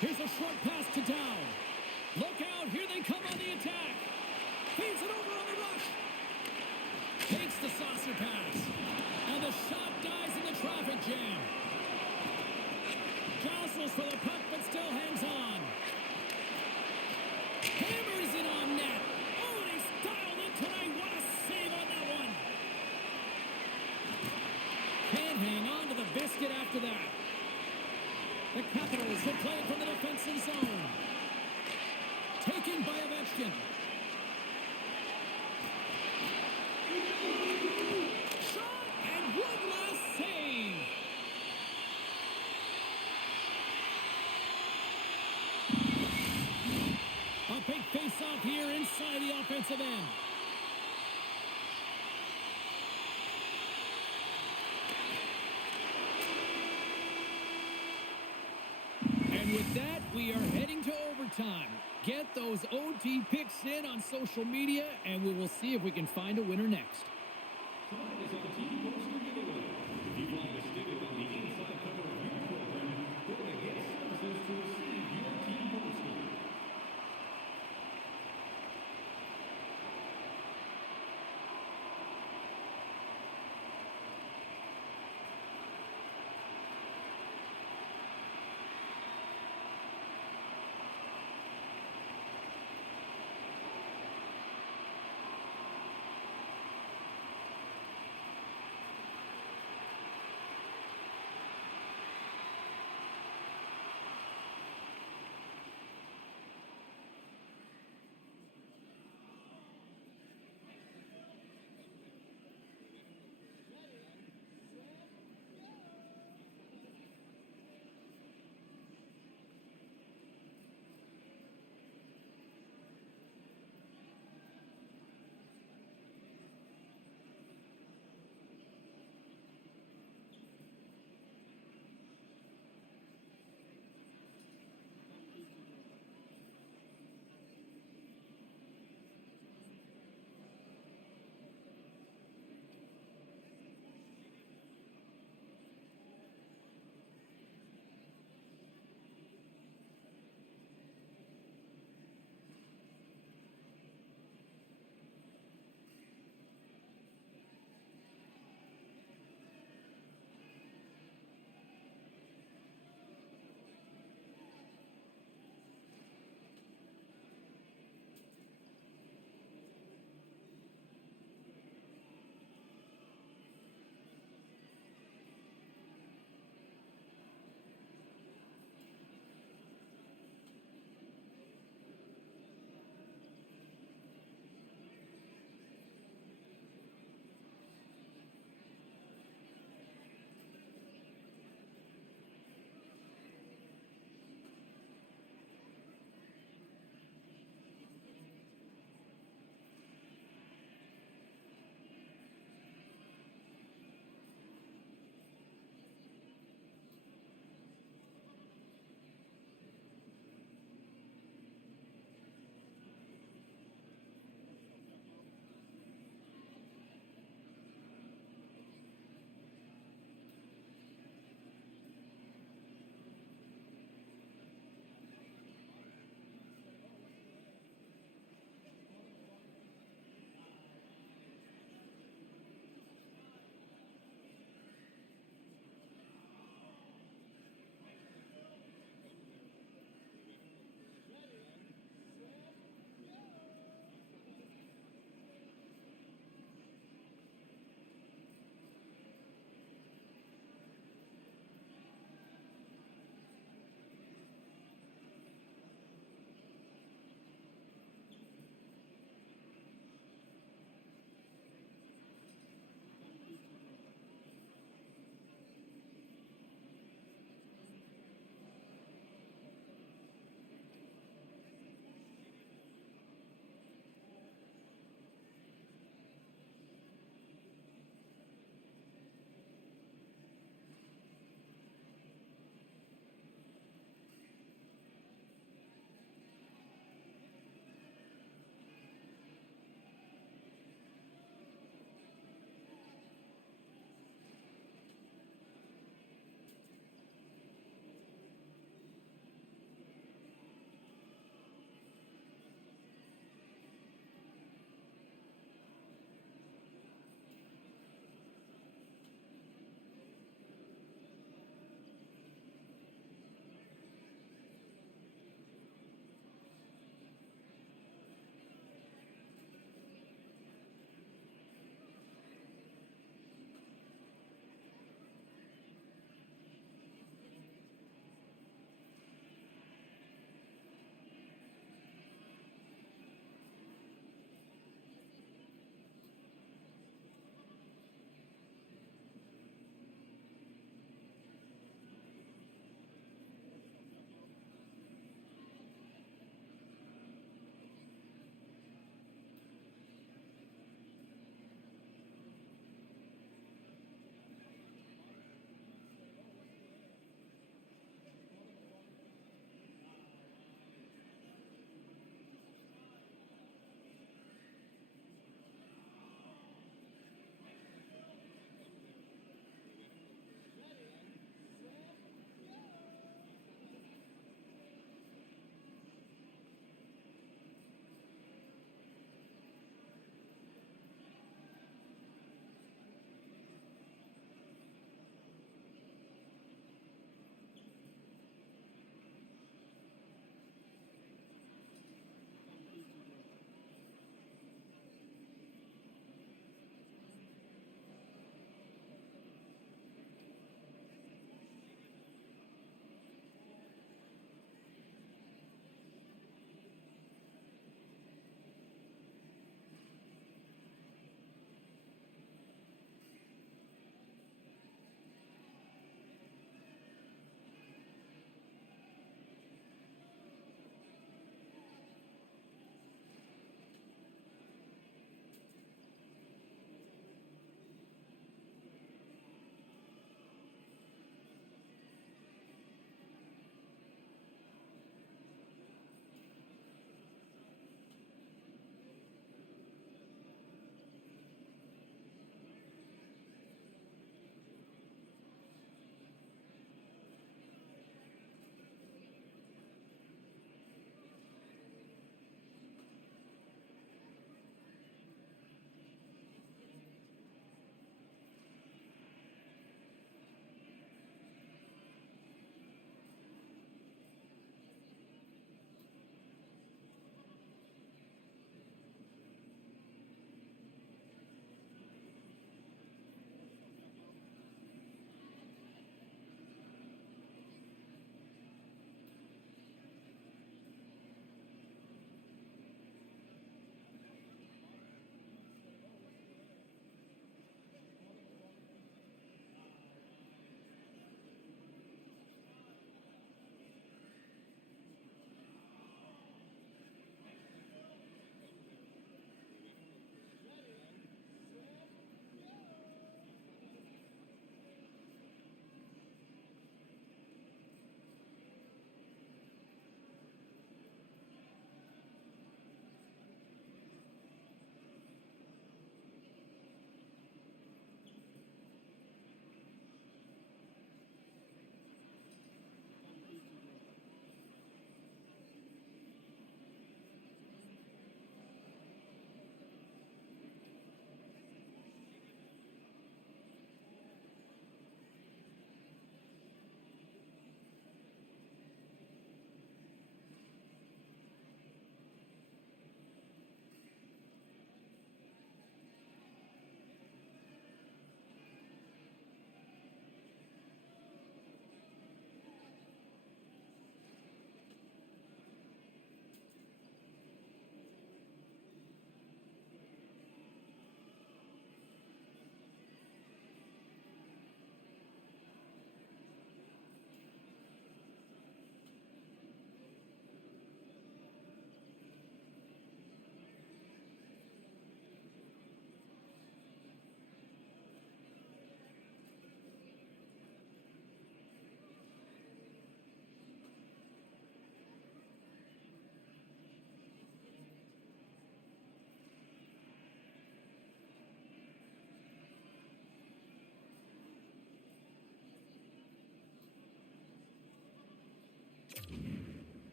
Here's a short pass to Dow. Look out, here they come on the attack. Feeds it over on the rush. Takes the saucer pass. And the shot dies in the traffic jam. Jostles for the puck, but still hangs on. Hammers it on net. Oh, and he's dialed it tonight. What a save on that one. Can't hang on to the biscuit after that. The Capitals will play it from the defensive zone. Taken by Ovechkin. Shot and one last save. A big face-off here inside the offensive end. And with that, we are heading to overtime. Get those OT picks in on social media, and we will see if we can find a winner next. Tonight is our team poster giveaway. If you'd like to stick it on the inside cover of your program, go to Guest Services to receive your team poster.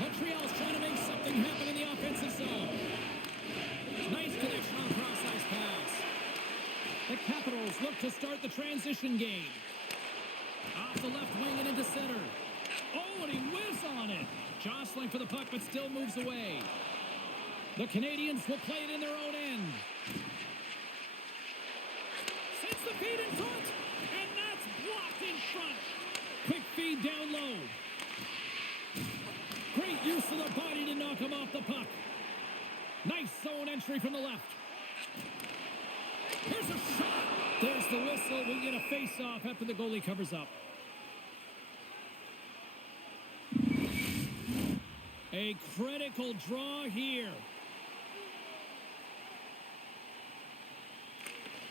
Montreal's trying to make something happen in the offensive zone. Nice connection on cross-ice pass. The Capitals look to start the transition game. Off the left wing and into center. Oh, and he whiffs on it. Jostling for the puck, but still moves away. The Canadiens will play it in their own end. Sends the feed in front, and that's blocked in front. Quick feed down low. Great use of the body to knock him off the puck. Nice zone entry from the left. Here's a shot. There's the whistle. We'll get a face-off after the goalie covers up. A critical draw here.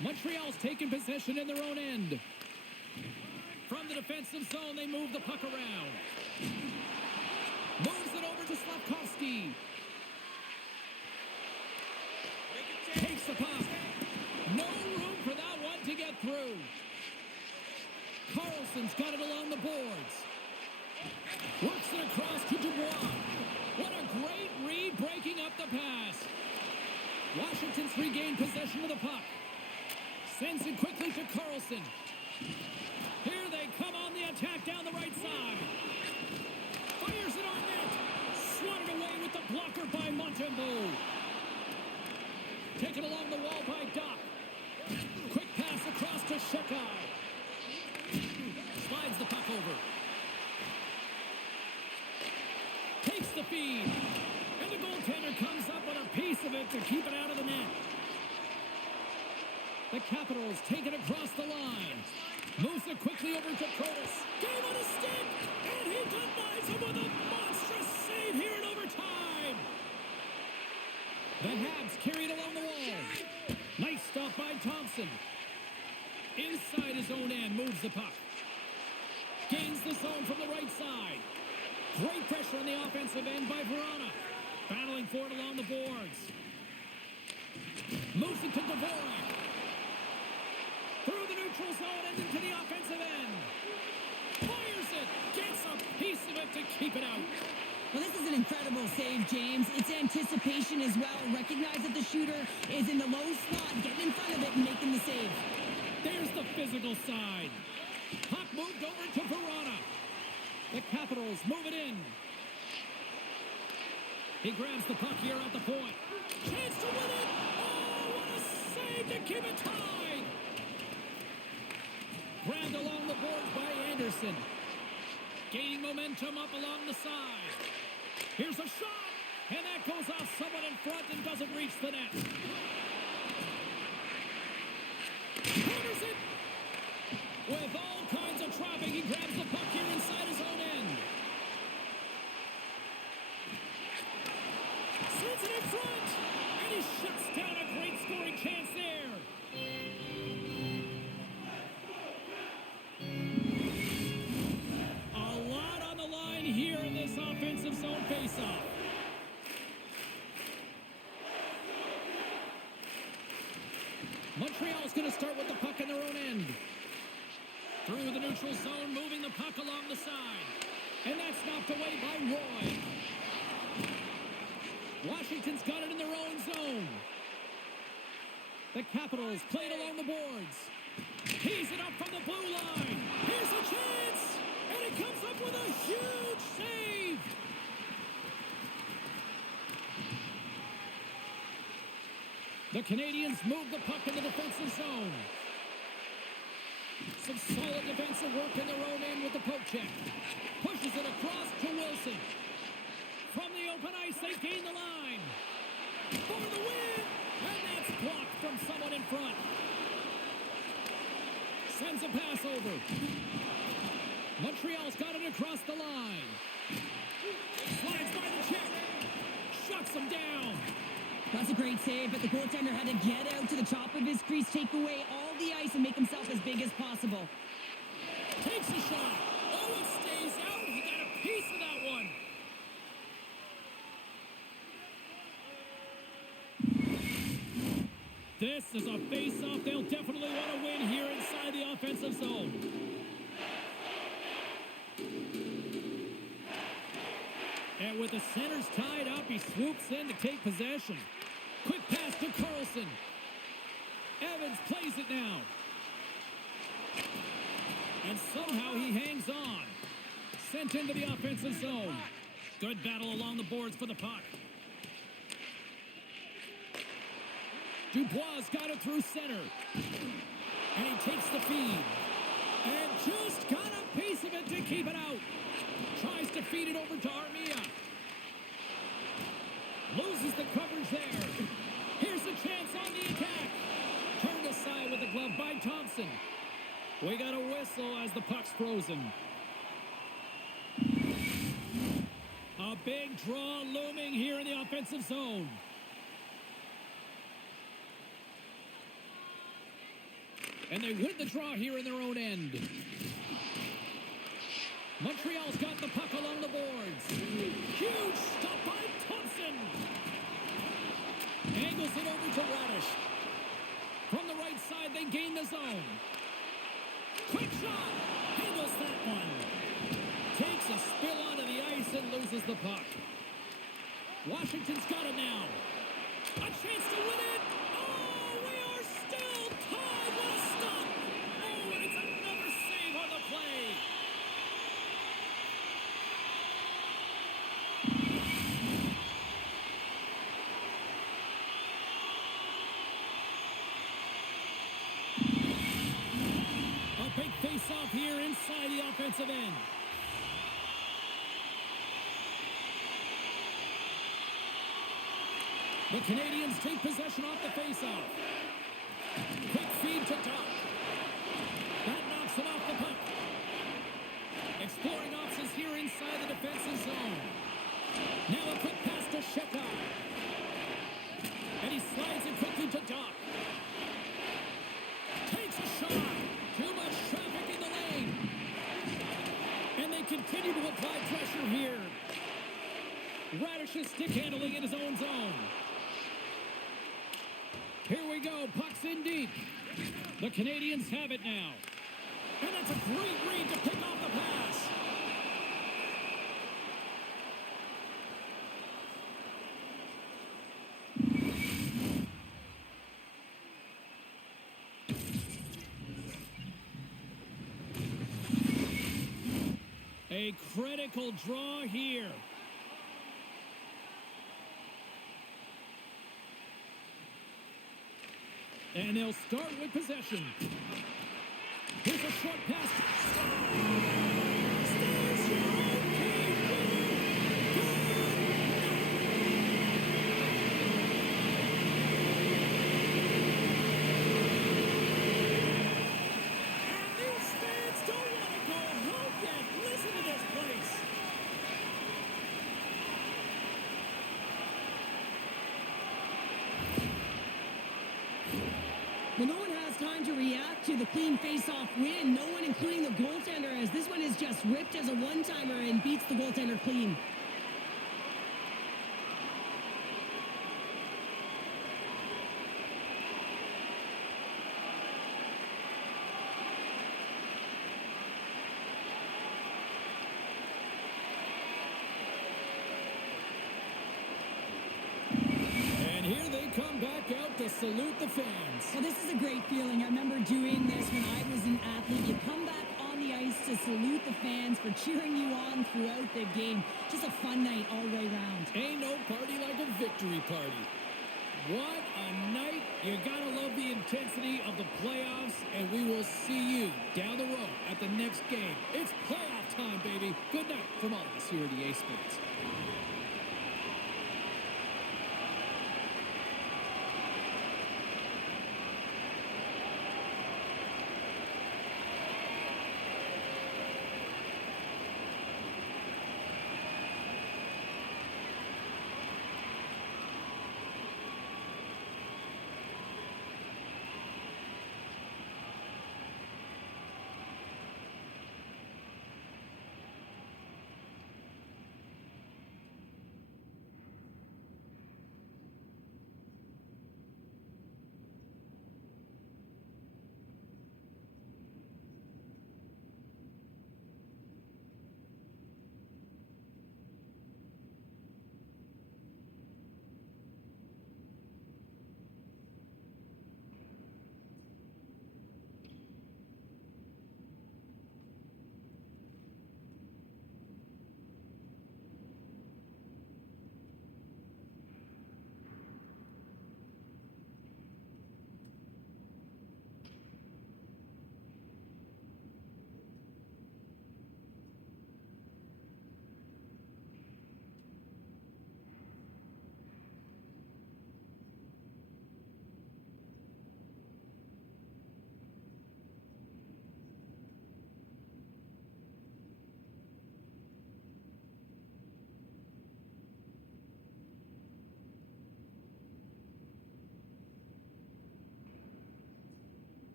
Montreal's taking possession in their own end. From the defensive zone, they move the puck around. Moves it over to Slavkovsky. Takes the puck. No room for that one to get through. Carlson's got it along the boards. Works it across to Dubois. What a great read breaking up the pass. Washington's regained possession of the puck. Sends it quickly to Carlson. Here they come on the attack down the right side. Fires it on net. Swatted away with the blocker by Montembeault. Taken along the wall by Doc. Quick pass across to Shekai. Slides the puck over. Takes the feed. And the goaltender comes up with a piece of it to keep it out of the net. The Capitals take it across the line. Moves it quickly over to Curtis. Game on a stick. And he denies him with a monstrous save here in overtime. The Habs carry it along the wall. Nice stop by Thompson. Inside his own end, moves the puck. Gains the zone from the right side. Great pressure on the offensive end by Verona. Battling for it along the boards. Moves it to Dvorak. Through the neutral zone and into the offensive end. Fires it. Gets a piece of it to keep it out. Well, this is an incredible save, James. It's anticipation as well. Recognize that the shooter is in the low slot, getting in front of it and making the save. There's the physical side. Puck moved over to Verona. The Capitals move it in. He grabs the puck here at the point. Chance to win it. Oh, what a save to keep it tied. Grabbed along the boards by Anderson. Gaining momentum up along the side. Here's a shot. And that goes off someone in front and doesn't reach the net. Hammers it. With all kinds of traffic, he grabs the puck here inside his own end. Sends it in front. And he shuts down a great scoring chance there. A lot on the line here in this offensive zone faceoff. Montreal's going to start with the puck in their own end. Through the neutral zone, moving the puck along the side. And that's knocked away by Roy. Washington's got it in their own zone. The Capitals played along the boards. Tees it up from the blue line. Here's a chance. And he comes up with a huge save. The Canadiens move the puck in the defensive zone. Some solid defensive work in their own end with the poke check. Pushes it across to Wilson. From the open ice, they gain the line. For the win! And that's blocked from someone in front. Sends a pass over. Montreal's got it across the line. Slides by the check. Shuts him down. That's a great save, but the goaltender had to get out to the top of his crease, take away all the ice, and make himself as big as possible. Takes a shot. Oh, it stays out. He got a piece of that one. This is a face-off they'll definitely want to win here inside the offensive zone. And with the centers tied up, he swoops in to take possession. Quick pass to Carlson. Evans plays it now. And somehow he hangs on. Sent into the offensive zone. Good battle along the boards for the puck. Dubois got it through center. And he takes the feed. And just got a piece of it to keep it out. Tries to feed it over to Armia. Loses the coverage there. Here's a chance on the attack. Turned aside with the glove by Thompson. We got a whistle as the puck's frozen. A big draw looming here in the offensive zone. And they win the draw here in their own end. Montreal's got the puck along the boards. Huge stop by Thompson. Angles it over to Radish. From the right side, they gain the zone. Quick shot. Handles that one. Takes a spill onto the ice and loses the puck. Washington's got it now. A chance to win it. Oh, we are still tied. What a stop. Oh, and it's another save on the play. A big face-off here inside the offensive end. The Canadiens take possession off the face-off. Quick feed to Doc. That knocks him off the puck. Exploring options here inside the defensive zone. Now a quick pass to Shekar. And he slides it quickly to Doc. Takes a shot. Too much traffic in the lane. And they continue to apply pressure here. Radish's stick handling in his own zone. Here we go, puck's in deep. The Canadiens have it now. And that's a great read to pick off the pass. A critical draw here. And they'll start with possession. Here's a short pass. And these fans don't want to go home yet. Listen to this place. Well, no one has time to react to the clean face-off win. No one, including the goaltender, as this one is just ripped as a one-timer and beats the goaltender clean. And here they come back out to salute the fans. Well, this is a great feeling. I remember doing this when I was an athlete. You come back on the ice to salute the fans for cheering you on throughout the game. Just a fun night all the way around. Ain't no party like a victory party. What a night. You gotta love the intensity of the playoffs, and we will see you down the road at the next game. It's playoff time, baby. Good night from all of us here at EA Sports.